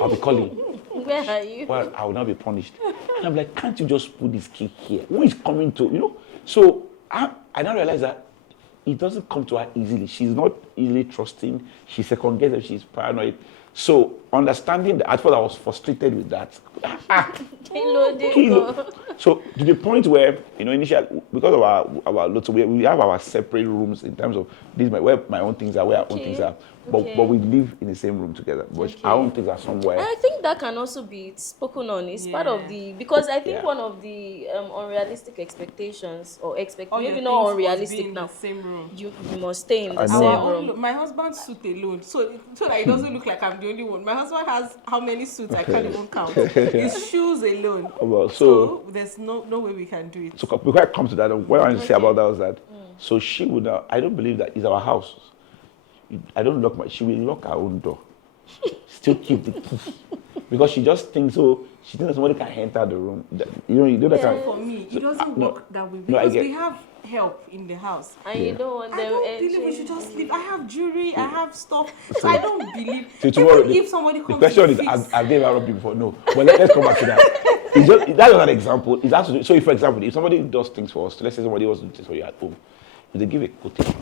I'll be calling. Where are you? Well, I will not be punished. And I'm like, can't you just put this key here? Who is coming to, So I now realize that it doesn't come to her easily. She's not easily trusting. She's second guessing. She's paranoid. So understanding that, at first I was frustrated with that. So to the point where, initially, because of our we have our separate rooms in terms of this, where my own things are, where our own things are. but we live in the same room together. But Okay. our own things are somewhere. I think that can also be spoken on. It's part of the, because I think Yeah. one of the unrealistic expectations, or All maybe your not things must be unrealistic in now. the same room. You must stay in I the know. same Our room. own, my husband's suit alone, so that it doesn't look like I'm the only one. My husband has how many suits I can't even count. His shoes alone. Well, So there's no way we can do it. So before I come to that, what I wanted to say about that was that, so she would now, I don't believe that it's our house. I don't lock she will lock her own door. Still keep the key. Because she just thinks, she thinks that somebody can enter the room. You know that kind For me, it doesn't work that way, No, I because get- we have help in the house. And you don't want I them don't believe we entering. should just sleep. I have jewelry, I have stuff. So I don't believe. So tomorrow, Even if somebody the comes question to is, fix, have they ever robbed you before? No. But let's come back to that. That's just an example. It has to do, so if, for example, if somebody does things for us, let's say somebody wants to do things for you at home, if they give a quotation,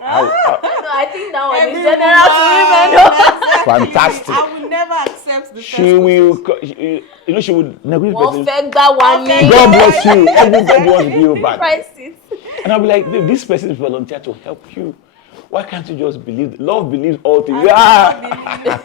I think that one is everyone, general to women. Fantastic. I will never accept the She first will, quotation. she would negotiate One person. fake that one Okay. me. God bless you. Everybody wants to give you back. Price it. And I'll be like, babe, this person is volunteer to help you. Why can't you just believe? Love believes all things. Yeah.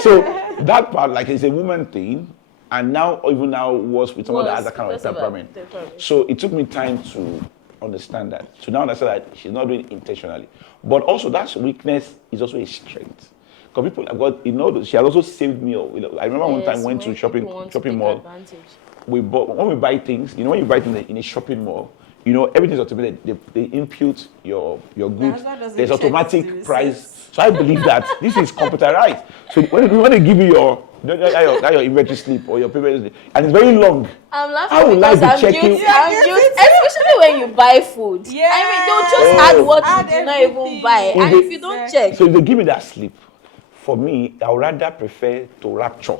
So that part, like, it's a woman thing. And now, even now, was with someone that has that kind of temperament. So it took me time to understand that. To now understand that she's not doing it intentionally. But also, that weakness is also a strength. Because people have got, she has also saved me. I remember one time went to shopping mall. When we buy things, when you buy things in a shopping mall, everything's automated. They impute your goods. There's automatic price. So I believe that this is computerized. So when they give you your inventory slip or your payment slip, and it's very long. I'm laughing How will I because be I'm checking? guilty. I'm guilty, especially when you buy food. Yeah. I mean, they'll just add what you Add did not even everything. buy, and they- if you don't check, So if they give me that slip, for me, I would rather prefer to rapture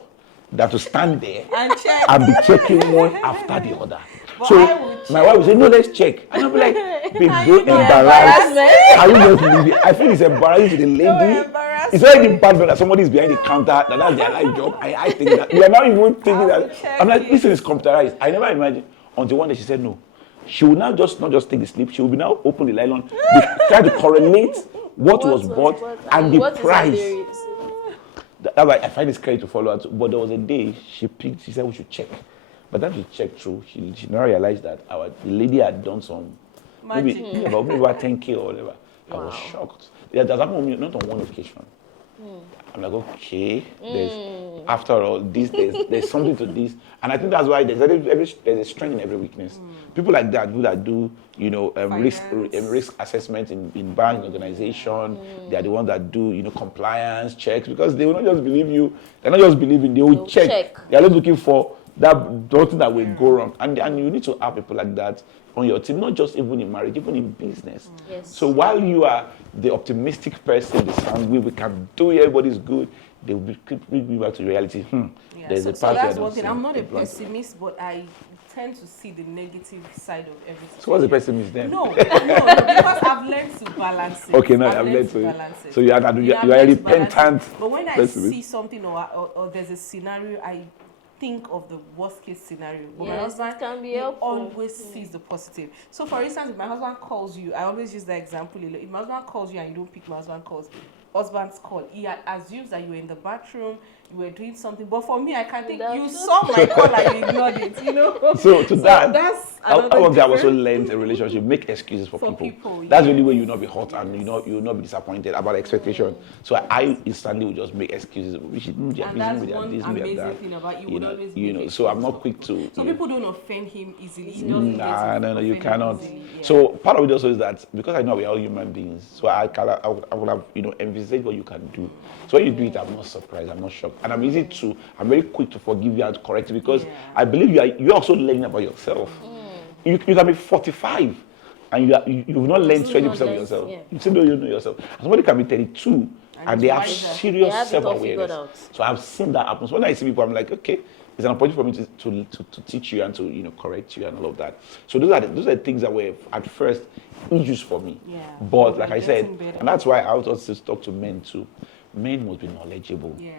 than to stand there And check. and be checking one after the other. But So I will my wife will say, no, let's check. And I'll be like, babe, don't know embarrass. embarrassment. Can you just leave it? I feel it's embarrassing to the lady. embarrass It's already bad that somebody is behind the counter, that's their life job. I think that. We are not even thinking that. check I'm like, it. listen, it's computerized. I never imagined until one day she said no. She will now not just take the slip, she will be now open the nylon, try to correlate what was bought and the what is price. hilarious. That's why I find it scary to follow her. But there was a day she said we should check. But then she checked through, she now realized that the lady had done some, maybe about 10K or whatever. I was shocked. Yeah, that's happened not on one occasion. I'm like, okay, after all, there's something to this. And I think that's why there's a strength in every weakness. People like that, who that do, risk assessment in bank organization. They are the ones that do, compliance checks, because they will not just believe you. They're not just believing, they will check. They're not looking for something that will go wrong. And you need to have people like that on your team, not just even in marriage, even in business. Yes. So while you are the optimistic person, the sanguine, we can do it, everybody's good, they will bring you back to reality. There's a So part that's where one thing. I'm not a blunt. pessimist, but I tend to see the negative side of everything. So what's the pessimist then? No, because I've learned to balance it. Okay, no, I've learned to balance it. So you are I've a learned to balance it. repentant But when I pessimist. see something or there's a scenario, I think of the worst case scenario. But my Yes, husband it can be he helpful. always sees the positive. So for instance, if my husband calls you, I always use that example. If my husband calls you and you don't pick my husband's call, he assumes that you were in the bathroom, you were doing something. But for me, I can think you saw my call and you ignored it, So to that, that's I another have also different- learned a relationship, make excuses for people. people, That's yeah. really where you'll not be hurt and you will not be disappointed about expectation. So I instantly would just make excuses. We should do And that's this, one this, amazing that. thing about you. You Would know, always you make know. So I'm excuses not for quick to. So you know, people don't offend him easily. He doesn't get no, you offended cannot. easily, yeah. So part of it also is that because I know we're all human beings, so I would have envisaged what you can do. So when you do it, I'm not surprised, I'm not shocked, and I'm very quick to forgive you and to correct you because I believe you're also learning about yourself. You can be 45 and you've not learned 20% of yourself. Yeah. You still don't know yourself. And somebody can be 32 and they have wiser. serious They have it all figured self-awareness. out. So I've seen that happen. So when I see people, I'm like, okay, it's an opportunity for me to teach you and to correct you and all of that. So those are the things that were at first issues for me. Yeah. But like I said, Getting better. and that's why I also talk to men too. Men must be knowledgeable. Yeah.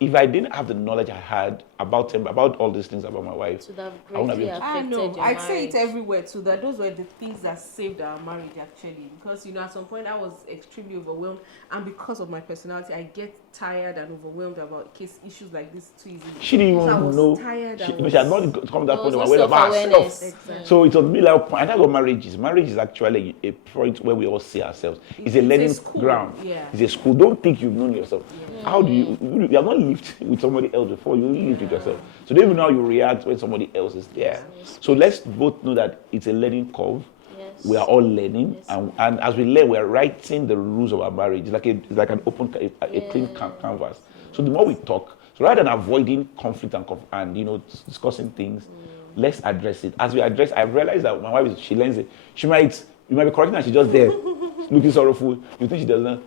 if I didn't have the knowledge I had about him, about all these things about my wife, Should have I wouldn't have greatly been able to. I affected know. your I'd say it marriage. everywhere too. That those were the things that saved our marriage actually. Because at some point I was extremely overwhelmed, and because of my personality, I get tired and overwhelmed about issues like this too easily. She didn't So I even was know. tired. She had not come to that There point was of no awareness about self-awareness. herself. Exactly. So it was me like, and that's what marriage is. Marriage is actually a point where we all see ourselves. It's a It's a learning school, ground. yeah. It's a school. Don't think you've known yourself. How do you have not lived with somebody else before, you only lived with yourself. So don't even know how you react when somebody else is there. So let's both know that it's a learning curve. Yes. We are all learning, and as we learn, we are writing the rules of our marriage. It's like an open, a clean canvas. So the more we talk, so rather than avoiding conflict and discussing things, let's address it. As we address, I've realized that my wife, she learns it. You might be correcting her, she's just there, looking sorrowful. You think she doesn't,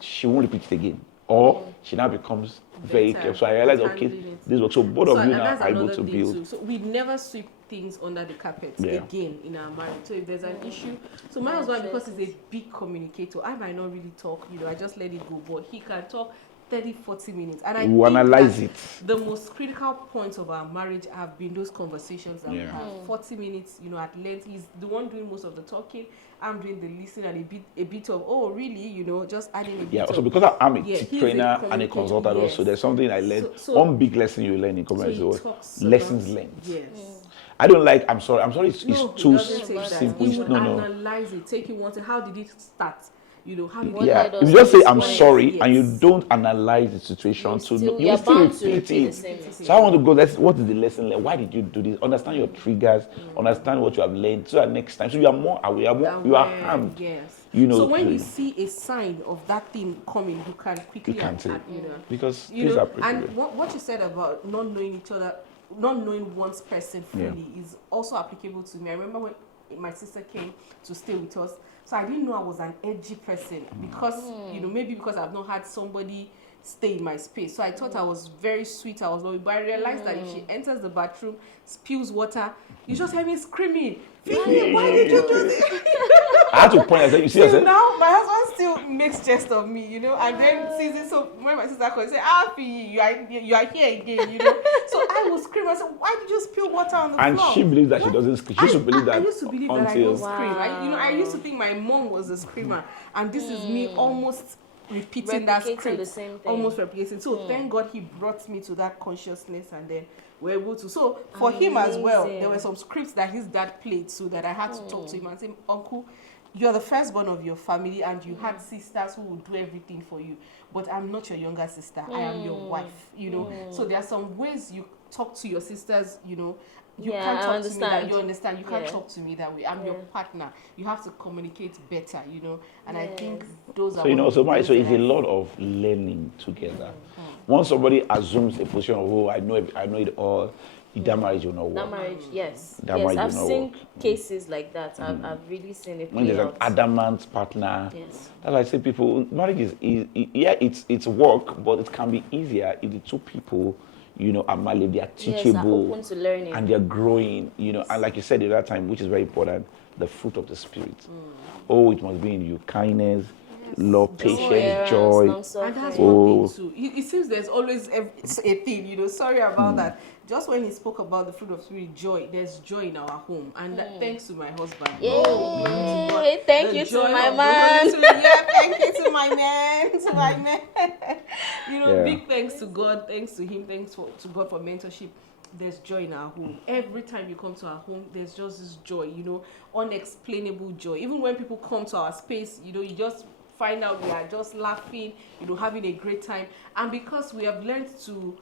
she won't repeat it again, or she now becomes very Better careful. So I realized, at okay, handling it. this works. So both of you now that's are able another to thing build. too. So we never sweep things under the carpet Yeah. again in our marriage. So if there's an issue, so my husband, because he's a big communicator, I might not really talk, I just let it go, but he can talk 30-40 minutes, and I We'll think analyze that it. the most critical points of our marriage have been those conversations that we Yeah. have. 40 minutes, at length. He's the one doing most of the talking. I'm doing the listening and a bit of, oh really, just adding a bit Yeah, also of. because I'm a Yeah, tip he's a trainer and a communicator, consultant yes. also, there's something I learned. So- One big lesson you learn in So community he was talks lessons about- learned. Yes. I don't like, I'm sorry, it's No, he too doesn't take that. simple. He It's, would no. analyze it, take it one thing. How did it start? How did What it Yeah, led us if you just to say this I'm point? sorry and you Yes. don't analyze the situation, you you're will still bound to repeat repeat the it. same mistake. So I want to go, what is the lesson learned? Why did you do this? Understand your triggers, understand what you have learned, so that next time, so you are more aware, you are Aware, harmed. yes. So when you see a sign of that thing coming, you can quickly You can say, attack, because things are pretty and good. what you said about not knowing each other, not knowing one's person fully is also applicable to me. I remember when my sister came to stay with us, so I didn't know I was an edgy person because maybe because I've not had somebody stay in my space. So I thought I was very sweet, I was lovely, but I realized that if she enters the bathroom, spills water, you just hear me screaming, Vivi, why did you do this? I had to point and say, you see, I Till said, now, my husband still makes jest of me, and then sees it. So when my sister calls, say, Fi, you are here again, So I will scream. I say, why did you spill water on the and floor? she believes that she doesn't scream. She used to believe that I used to believe that I until don't scream. I used to think my mom was a screamer, and this is me almost repeating that Replicating script, the same thing. almost replicating. So thank God he brought me to that consciousness, and then we're able to. So for him as well, Amazing. there were some scripts that his dad played, so that I had to talk to him and say, Uncle, you're the firstborn of your family, and you had sisters who would do everything for you, but I'm not your younger sister. I am your wife. So there are some ways you talk to your sisters. You Yeah, can't I talk to me understand. that you understand. You can't Yeah. talk to me that way. I'm your partner. You have to communicate better. And I think Yes. those are. So one of the things so it's that a lot of learning together. Once somebody assumes a position of, oh, I know it all, that marriage will not work. That marriage, yes. That yes, marriage I've will not seen work. cases like that. I've really seen it When play there's an out. adamant partner, Yes. that's why I say people, marriage it's work, but it can be easier if the two people, are malleable, they are Yes, are teachable, open to learning. and they're growing, and like you said the other time, which is very important, the fruit of the spirit. Oh, it must be in you, kindness, love, patience, Perseverance, joy. long-suffering. And that's Oh. one thing too. It seems there's always a thing. Sorry about that. Just when he spoke about the fruit of spirit, joy. There's joy in our home, and thanks to my husband. Yay! Oh, glory to God. Thank The you to joy my of the man. Holy Spirit. Yeah, thank you to my man. To my man. Yeah. Big thanks to God. Thanks to him. Thanks to God for mentorship. There's joy in our home. Every time you come to our home, there's just this joy. Unexplainable joy. Even when people come to our space, you just find out we are just laughing, having a great time. And because we have learned to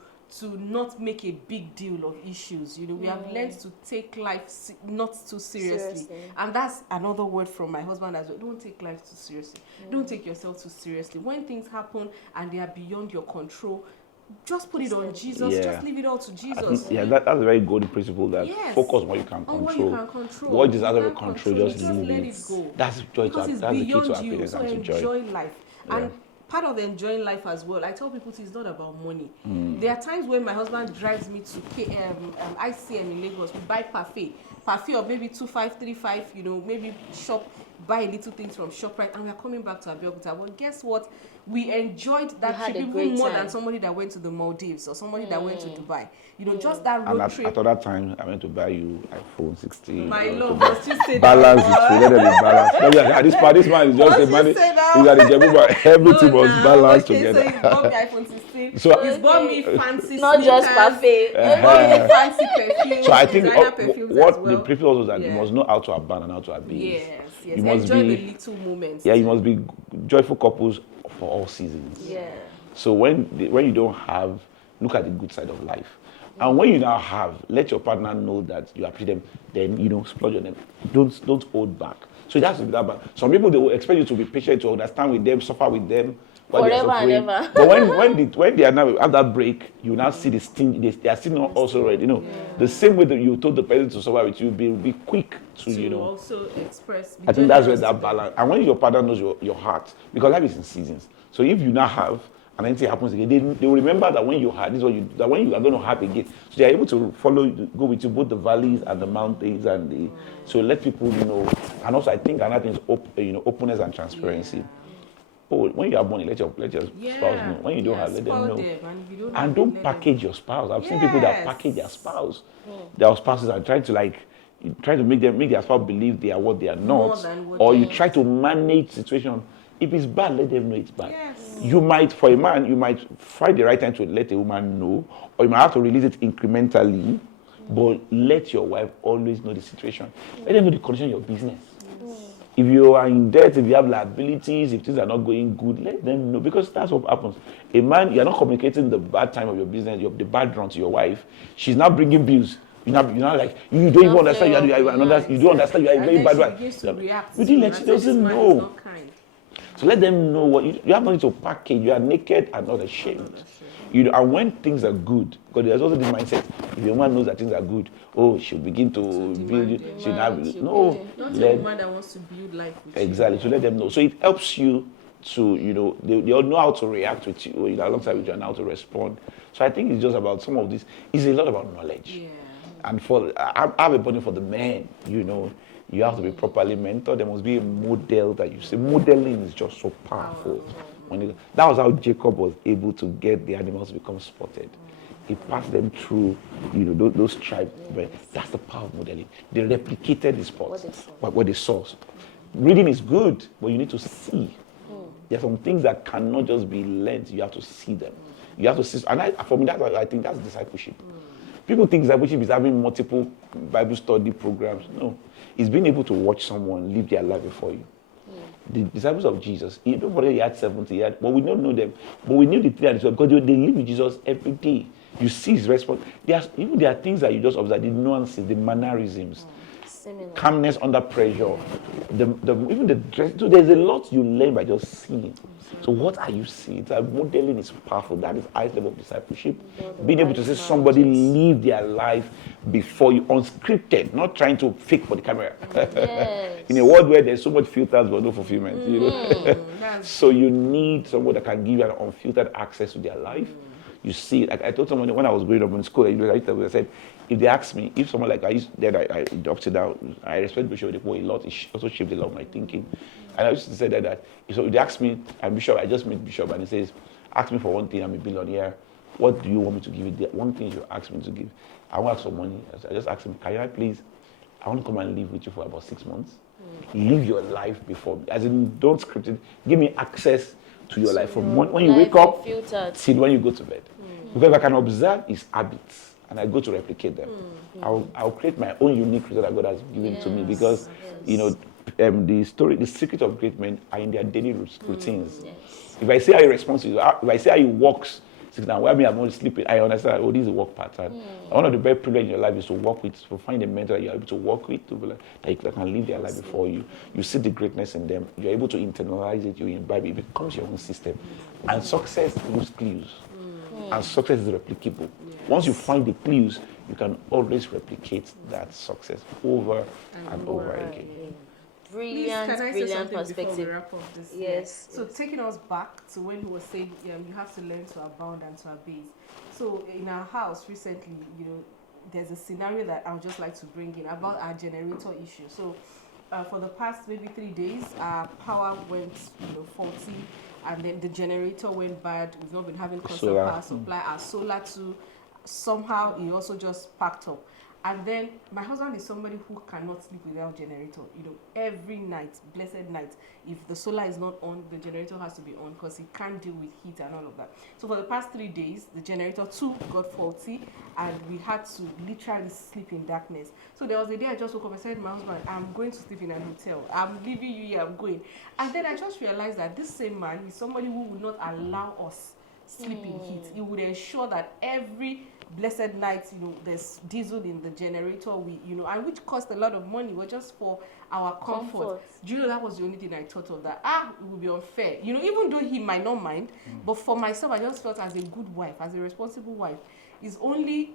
not make a big deal of issues, we have learned to take life not too seriously. And that's another word from my husband as well. Don't take life too seriously. Don't take yourself too seriously. When things happen and they are beyond your control, just put it on Jesus. Yeah. Just leave it all to Jesus. Yeah, that's a very golden principle, that Yes. focus on what you can On control. what you can control. What is out of You your can't control, just leave let it. it go. That's joy. Because it's That's the key to beyond you, happiness so and to joy. enjoy life. Yeah. And part of enjoying life as well, I tell people it's not about money. There are times when my husband drives me to ICM in Lagos. We buy parfait of maybe 2535, maybe shop buy little things from ShopRite, and we are coming back to Abeokuta. But guess what? We enjoyed that had trip a even great more time. than somebody that went to the Maldives or somebody that went to Dubai. You know, just that And road at trip. other time, I went to buy you iPhone 16. My I went to love, buy- must you say balance that? it. Let them be balanced. No, yeah, this man is just a Must man. you say that? You got to get but everything No, was now, balanced okay, so together. he's bought me iPhone 16. So- He's bought me Okay. fancy Not sneakers. just parfait. He bought me fancy perfumes, So I think designer perfumes what as well. the people also that you Yeah. must know how to abandon, how to abuse. Yes. You must Enjoy be, the little moments. yeah, you too. must be joyful couples for all seasons. Yeah. So when you don't have, look at the good side of life. And when you now have, let your partner know that you appreciate them, then, splurge on them. Don't hold back. So it has to be that bad. Some people, they will expect you to be patient, to understand with them, suffer with them, while they are Forever and suffering. ever. But when they are now have that break, you now see the sting. They are still not also ready. The same way that you told the person to suffer with you, be quick to also express. I think that's where that balance. And when your partner knows your heart, because life is in seasons. So if you now have, and anything happens again, they will remember that when you had this, that when you are going to have again, so they are able to follow, go with you both the valleys and the mountains and the. So let people know. And also, I think another thing is openness and transparency. Oh, when you have money, let your spouse know. When you don't have, let them know. And, if you don't And have, don't let package your spouse. I've seen people that Yes. package their spouse. Their spouses are trying to make their spouse believe they are what they are More not. than what Or they you are. try to manage situation. If it's bad, let them know it's bad. Yes. You might, for a man, you might find the right time to let a woman know, or you might have to release it incrementally. But let your wife always know the situation. Let them know the condition of your business. If you are in debt, if you have liabilities, if things are not going good, let them know, because that's what happens. A man, you're not communicating the bad time of your business, the bad run to your wife. She's not bringing bills. You're not like, you don't even understand. You don't understand. You are a And very then bad she wife. begins to react. You didn't to let. She and say, this doesn't man is know. not kind. So let them know what you have nothing to package. You are naked and not ashamed. And when things are good, because there's also this mindset. If a woman knows that things are good, she'll begin to build you. She'll have no. Not a woman that wants to build life with Exactly. So let them know. So it helps you to, they all know how to react with you, alongside with you, and how to respond. So I think it's just about some of this. It's a lot about knowledge. you. Yeah. And I have a button for the men, you have to be properly mentored. There must be a model that you see. Modeling is just so powerful. That was how Jacob was able to get the animals to become spotted. He passed them through, those tribes. But that's the power of modeling. They replicated the spots, what they saw. Reading is good, but you need to see. There are some things that cannot just be learned. You have to see them. You have to see. And for me, I think that's discipleship. People think discipleship is having multiple Bible study programs. No. It's being able to watch someone live their life before you. The disciples of Jesus, nobody he had 70, but we don't know them. But we knew the 312 because they live with Jesus every day. You see his response. There are things that you just observe, the nuances, the mannerisms. Similar. Calmness under pressure, even the dress. So there's a lot you learn by just seeing. So what are you seeing? Modeling is powerful. That is highest level of discipleship. Being able to see somebody live their life before you, unscripted, not trying to fake for the camera. Yes. In a world where there's so much filters but no fulfillment, So you need someone that can give you an unfiltered access to their life. You see it. Like I told someone when I was growing up in school, I said, if they ask me, if someone like I adopted out, I respect Bishop Oyedepo a lot. It also shaped a lot of my thinking. And I used to say that so if they ask me, I'm Bishop, I just met Bishop, and he says, ask me for one thing, I'm a billionaire. What do you want me to give you? The one thing you ask me to give. I want to ask for money. I just ask him, can I please, I want to come and live with you for about 6 months. Live your life before, as in, don't script it. Give me access to your life from when you wake up till when you go to bed. Because I can observe his habits and I go to replicate them. I'll create my own unique result that God has given to me, because the secret of great men are in their daily routines. If I see how he responds to you, if I see how he walks, now where I'm only sleeping, I understand, this is a work pattern. One of the best privileges in your life is to find a mentor that you're able to work with, that can live their life before you. You see the greatness in them, you're able to internalize it, you imbibe it, it becomes your own system. And success leaves clues. And success is replicable. Once you find the clues, you can always replicate that success over and over again. Brilliant, Please, can I say brilliant something before we perspective. wrap up this? Yes. So taking us back to when he was saying you have to learn to abound and to abase. So in our house recently, there's a scenario that I would just like to bring in about our generator issue. So for the past maybe 3 days, our power went, faulty, and then the generator went bad. We've not been having constant Solar. power supply. Our solar too, somehow it also just packed up. And then my husband is somebody who cannot sleep without generator. Every night, blessed night, if the solar is not on, the generator has to be on because he can't deal with heat and all of that. So for the past 3 days, the generator too got faulty, and we had to literally sleep in darkness. So there was a day I just woke up and said, my husband, I'm going to sleep in an hotel. I'm leaving you here, I'm going. And then I just realized that this same man is somebody who would not allow us sleep in heat. He would ensure that every blessed night, there's diesel in the generator, and which cost a lot of money, but just for our comfort. Do you know that was the only thing I thought of, that it would be unfair, even though he might not mind, but for myself, I just felt as a good wife, as a responsible wife, it's only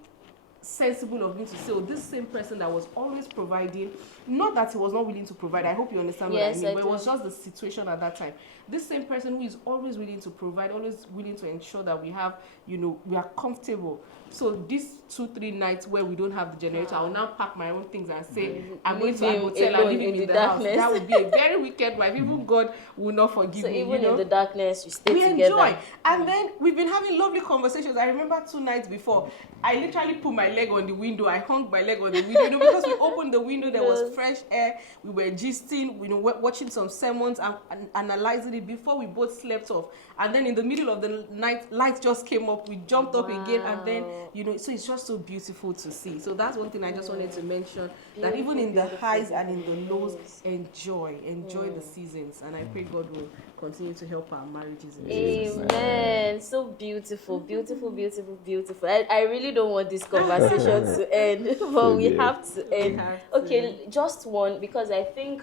sensible of me to say, this same person that was always providing, not that he was not willing to provide, I hope you understand what I mean, but it was just the situation at that time. This same person who is always willing to provide, always willing to ensure that we have, we are comfortable. So these 2-3 nights where we don't have the generator, I will now pack my own things and say, I'm going to a hotel and leave him in the house. That would be a very wicked wife. Even God will not forgive me. So even in the darkness, you stay together. We enjoy. And then we've been having lovely conversations. I remember 2 nights before, I literally put my leg on the window. I hung my leg on the window. Because we opened the window, there was fresh air. We were gisting, watching some sermons and analyzing it before we both slept off. And then in the middle of the night, light just came up. We jumped up again, and then, so it's just so beautiful to see. So that's one thing I just wanted to mention, that even in the highs and in the lows, enjoy the seasons. And I pray God will continue to help our marriages. Amen. So beautiful, beautiful, beautiful, beautiful. I really don't want this conversation to end, but we have to end. Okay, just one, because I think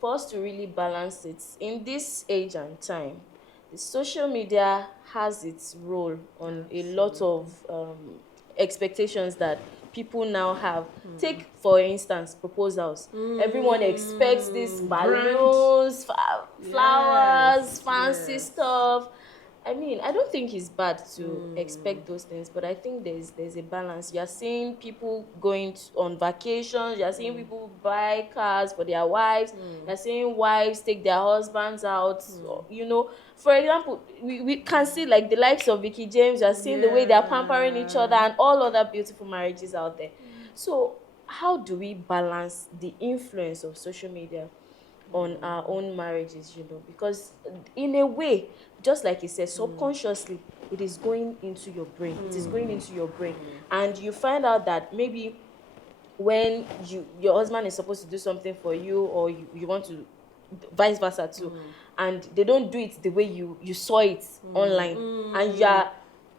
for us to really balance it in this age and time, the social media has its role on a lot of expectations that people now have. Take, for instance, proposals. Everyone expects these balloons, flowers, fancy stuff. I mean, I don't think it's bad to expect those things, but I think there's a balance. You're seeing people going on vacations, you're seeing people buy cars for their wives, you're seeing wives take their husbands out, For example, we can see like the likes of Vicky James, you're seeing the way they're pampering each other and all other beautiful marriages out there. So how do we balance the influence of social media on our own marriages, because in a way, just like you said, subconsciously it is going into your brain. It is going into your brain, and you find out that maybe when your husband is supposed to do something for you, or you want to, vice versa too, and they don't do it the way you saw it online, and you are,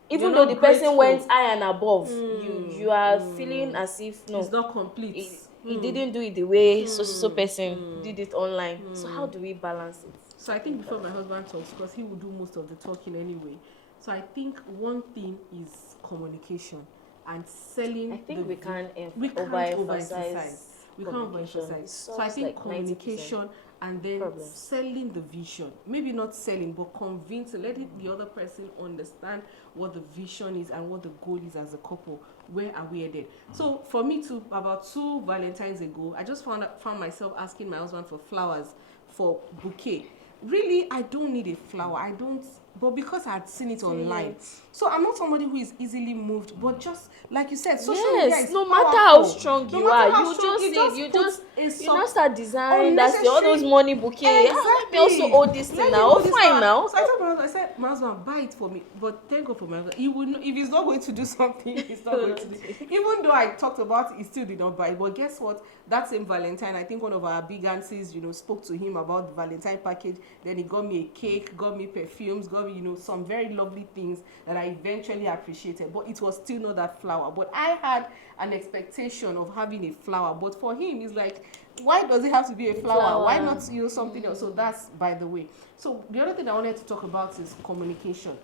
even though the person went high and above, you are feeling as if it's not complete. He didn't do it the way so person did it online. So how do we balance it? So I think before my husband talks, because he will do most of the talking anyway, so I think one thing is communication and selling. I think we can't overemphasize. We can't overemphasize. So I think like communication and then selling the vision. Maybe not selling, but convincing, letting the other person understand what the vision is and what the goal is as a couple. Where are we headed? So for me too, about 2 Valentines ago, I just found myself asking my husband for flowers, for bouquet. Really, I don't need a flower. I don't. But because I had seen it online, so I'm not somebody who is easily moved. But just like you said, social media is no matter powerful. how strong you are, you not start designing. That's all those money bouquet. Exactly. Let me also hold this thing now. Fine now. So I told my husband, I said, my husband, buy it for me. But thank God for my husband. He will know, if he's not going to do something, he's not going to do it. Even though I talked about it, he still did not buy it. But guess what? That same Valentine, I think one of our big aunties, spoke to him about the Valentine package. Then he got me a cake, got me perfumes, got me, some very lovely things that I eventually appreciated. But it was still not that flower. But I had an expectation of having a flower. But for him, it's like, why does it have to be a flower? Why not something else? So that's by the way. So the other thing I wanted to talk about is communication.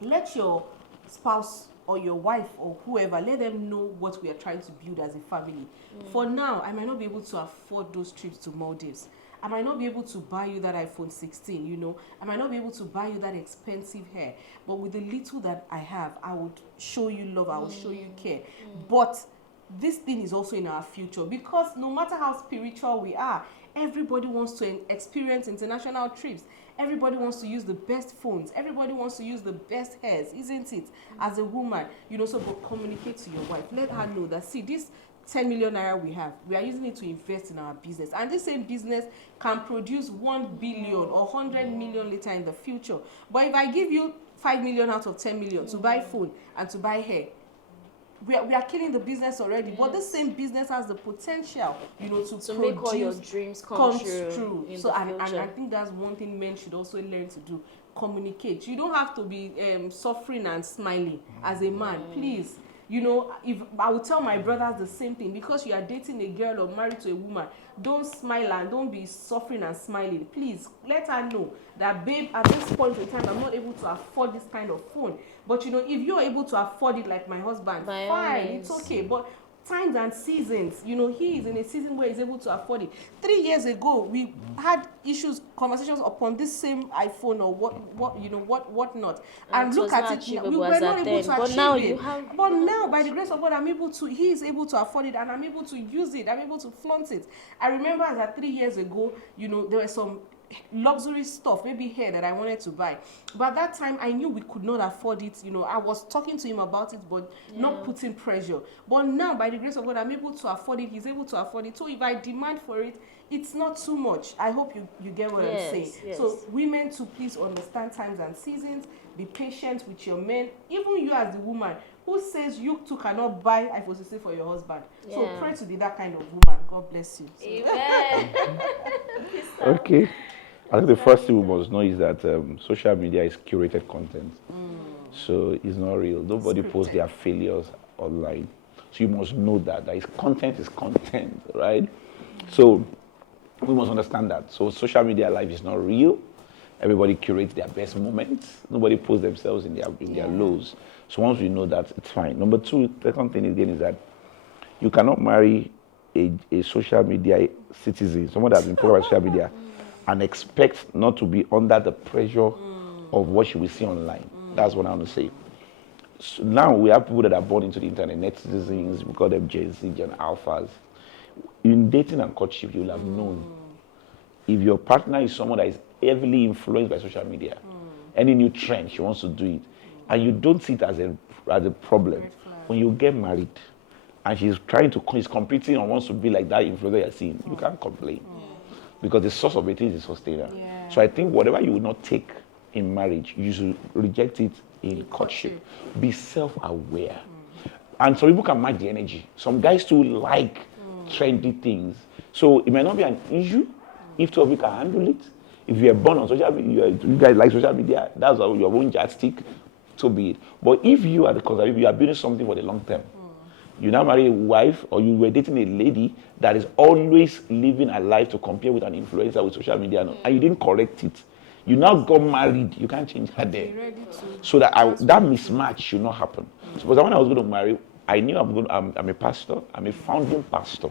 Let your spouse or your wife or whoever, let them know what we are trying to build as a family. For now, I might not be able to afford those trips to Maldives. I might not be able to buy you that iPhone 16, I might not be able to buy you that expensive hair. But with the little that I have, I would show you love, I will show you care. But this thing is also in our future, because no matter how spiritual we are, Everybody wants to experience international trips. Everybody wants to use the best phones. Everybody wants to use the best hairs, isn't it? As a woman, so but communicate to your wife. Let her know that, see, this 10 million naira we are using it to invest in our business. And this same business can produce 1 billion or 100 million later in the future. But if I give you 5 million out of 10 million to buy phone and to buy hair, we are killing the business already. But this same business has the potential, to produce, make all your dreams come true. So and I think that's one thing men should also learn to do. Communicate. You don't have to be suffering and smiling as a man, please. If I would tell my brothers the same thing, because you are dating a girl or married to a woman, don't smile and don't be suffering and smiling. Please let her know that, babe, at this point in time, I'm not able to afford this kind of phone. But if you're able to afford it like my husband, fine, it's okay. But times and seasons, he is in a season where he's able to afford it. 3 years ago, we had conversations upon this same iPhone or what not, and look at it now. We were not able to achieve it. But now, by the grace of God, he is able to afford it, and I'm able to use it. I'm able to flaunt it. I remember that 3 years ago, there were some luxury stuff, maybe hair, that I wanted to buy, but at that time I knew we could not afford it. I was talking to him about it, but not putting pressure. But now, by the grace of God, I'm able to afford it. He's able to afford it. So if I demand for it, it's not too much. I hope you get what I'm saying. Yes. So women, to please understand times and seasons. Be patient with your men. Even you as the woman who says you too cannot buy iPhone 16 for your husband. So pray to be that kind of woman. God bless you. Amen. Okay. I think the first thing we must know is that social media is curated content. So it's not real. Nobody posts their failures online. So you must know that content is content, right? So we must understand that. So social media life is not real. Everybody curates their best moments. Nobody posts themselves in their lows. So once we know that, it's fine. Number two, the second thing again is that you cannot marry a social media citizen, someone that's been put on social media, and expect not to be under the pressure of what you will see online. That's what I want to say. So now we have people that are born into the internet, netizens, we call them Gen Z, Gen Alphas. In dating and courtship, you will have known if your partner is someone that is heavily influenced by social media, any new trend, she wants to do it, and you don't see it as a problem. When you get married, and she's competing and wants to be like that influencer you're seeing, you can't complain. Because the source of it is a sustainer. So I think whatever you will not take in marriage, you should reject it in courtship. Be self-aware. And some people can match the energy. Some guys too like trendy things. So it may not be an issue if two of you can handle it. If you are born on social media, you guys like social media, that's your own yardstick, so be it. But if you are the conservative, you are building something for the long term. You now marry a wife, or you were dating a lady that is always living a life to compare with an influencer with social media, and you didn't correct it. You now got married, you can't change her there. So that mismatch should not happen. Suppose when I was going to marry, I knew I'm a pastor, I'm a founding pastor.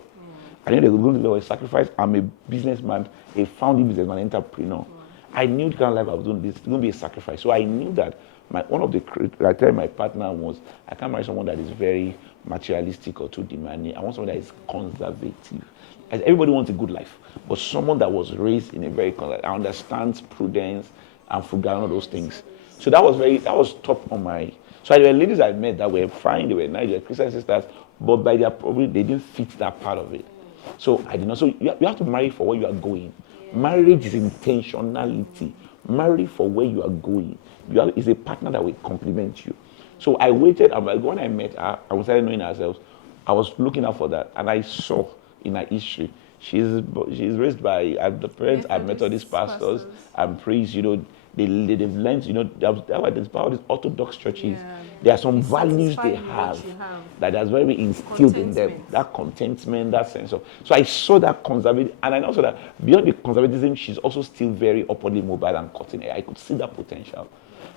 I knew there was going to be a sacrifice. I'm a businessman, a founding businessman, entrepreneur. I knew the kind of life I was doing, this was going to be a sacrifice. So I knew that one of the criteria my partner was, I can't marry someone that is very materialistic or too demanding. I want someone that is conservative. As everybody wants a good life, but someone that was raised in a very understands prudence and frugal and all those things. So that was top on my. So there were ladies I met that were fine, they were nice, they were Christian sisters, but by their probably they didn't fit that part of it. So I did not. So you have to marry for where you are going. Marriage is intentionality. Marry for where you are going. Is a partner that will complement you. So I waited. When I met her, I was started knowing ourselves. I was looking out for that, and I saw in her history. She's raised by the parents are Methodist pastors and priests. They've learned. There's power these Orthodox churches. There are some values they have that is very instilled in them. That contentment, that sense of. So I saw that conservative, and I also that beyond the conservatism, she's also still very upwardly mobile and cutting edge. I could see that potential.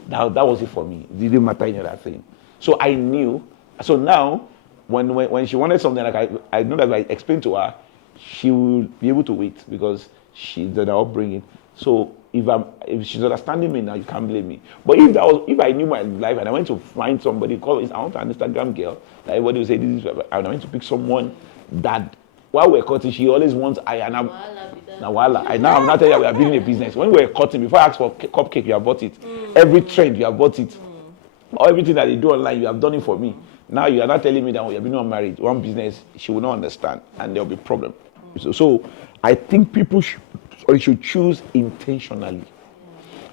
That was it for me. It didn't matter any other thing. So I knew. So now, when she wanted something, like I know that if I explained to her, she will be able to wait because she's the upbringing. So if she's understanding me now, you can't blame me. But if I knew my life and I went to find somebody, I want an Instagram girl, that everybody would say this is, I went to pick someone that while we're cutting, she always wants I and I'm Wahala be that. now voila. I'm not telling you we are building a business. When we were cutting, before I asked for cupcake, you have bought it. Every trend, you have bought it. Or everything that they do online, you have done it for me. Now you are not telling me that we have been on married, one business, she will not understand, and there will be problem. So I think people should choose intentionally.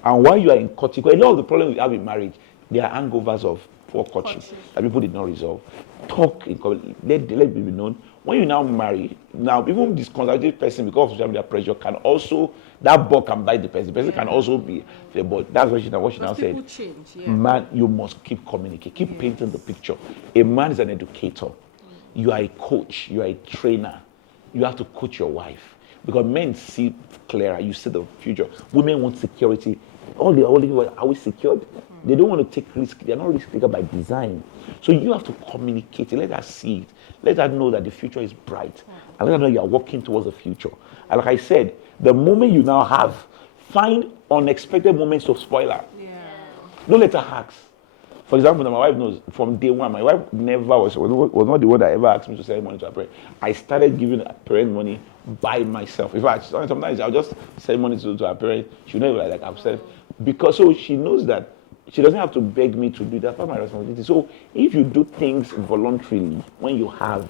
And while you are in courtship, a lot of the problems we have in marriage, they are hangovers of poor courtship that people did not resolve. Talk, let it be known. When you now marry, now even this conservative person, because of social media pressure, can also, that bug can bite the person. The person can also be, but that's what she now said. People change, Man, you must keep communicating, keep painting the picture. A man is an educator. You are a coach, you are a trainer. You have to coach your wife. Because men see clearer, you see the future. Women want security. All the people are we secured? They don't want to take risk. They're not risk taker by design. So you have to communicate. Let her see it. Let her know that the future is bright. And let her know you are working towards the future. And like I said, the moment you now have, find unexpected moments of spoiler. Don't let her ask. For example, my wife knows from day one, my wife never was not the one that ever asked me to send money to her parents. I started giving her parent money by myself. In fact, sometimes I'll just send money to her parents. She'll never like upset. Because so she knows that she doesn't have to beg me to do that. That's part of my responsibility. So if you do things voluntarily, when you have,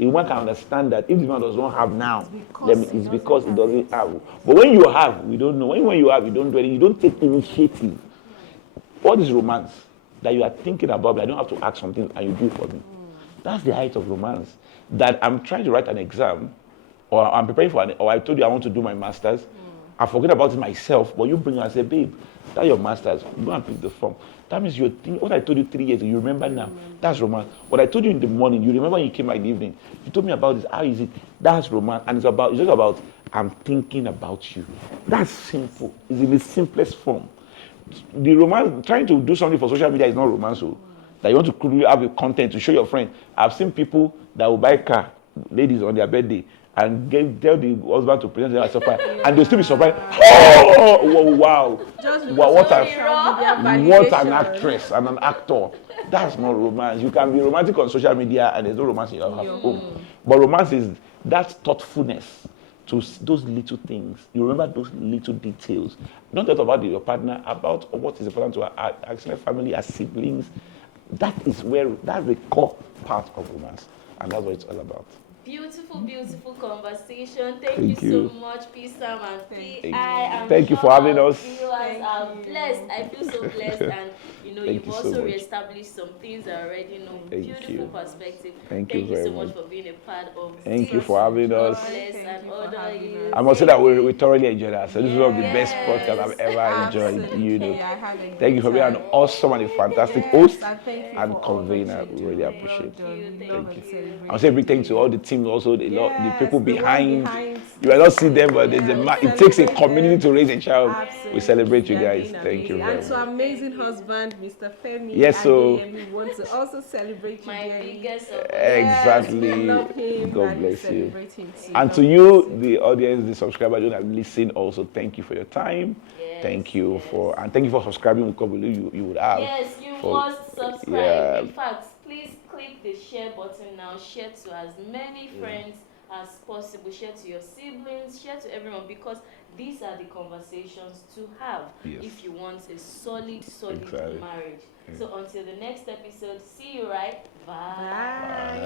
a woman can understand that if the man does not have now, it's because it doesn't have. But when you have, we don't know. When you have, you don't do anything. You don't take initiative. What is romance? That you are thinking about, but I don't have to ask something and you do it for me. That's the height of romance. That I'm trying to write an exam, or I'm preparing for or I told you I want to do my master's. I forget about it myself, but you bring it and say, babe, that's your master's. Go and pick the form. That means you're thinking, what I told you 3 years ago, you remember now. That's romance. What I told you in the morning, you remember when you came by in the evening. You told me about this. How is it? That's romance. And it's just about, I'm thinking about you. That's simple. It's in the simplest form. The romance, trying to do something for social media is not romance. So that you want to create have a content to show your friend. I've seen people that will buy car, ladies on their birthday, and tell the husband to present them as surprise, and they'll still be surprised. Oh, wow! Wow, what an actress and an actor. That's not romance. You can be romantic on social media, and there's no romance in your home. But romance is that thoughtfulness to those little things. You remember those little details. Don't talk about your partner, about what is important to our extended family, our siblings. That's the core part of romance. And that's what it's all about. Beautiful conversation. Thank you so much, P. Sam and P. Thank you for having us. Viewers are blessed. I feel so blessed, and you've also reestablished some things I already know. Beautiful perspective. Thank you very so much for being a part of Thank you for having us. I must say that we thoroughly enjoyed that. So this is one of the best podcasts I've ever enjoyed. Thank you for being an awesome and a fantastic host and convener. We really appreciate it. Thank you. I'll say a big thank you to all the team, also the people behind. You will not see them, but it takes a community to raise a child. We celebrate you guys. Thank you very much. And to amazing husband, Mr. Femi. Yes, so we want to also celebrate you. My biggest support. Exactly. We love him. God bless you. Him too. And to you, the audience, the subscribers who have listened, also thank you for your time. Thank you for subscribing. We believe you would have. Yes, you must subscribe. In fact, please click the share button now. Share to as many friends as possible. Share to your siblings. Share to everyone, because these are the conversations to have if you want a solid marriage. So until the next episode, see you right. Bye.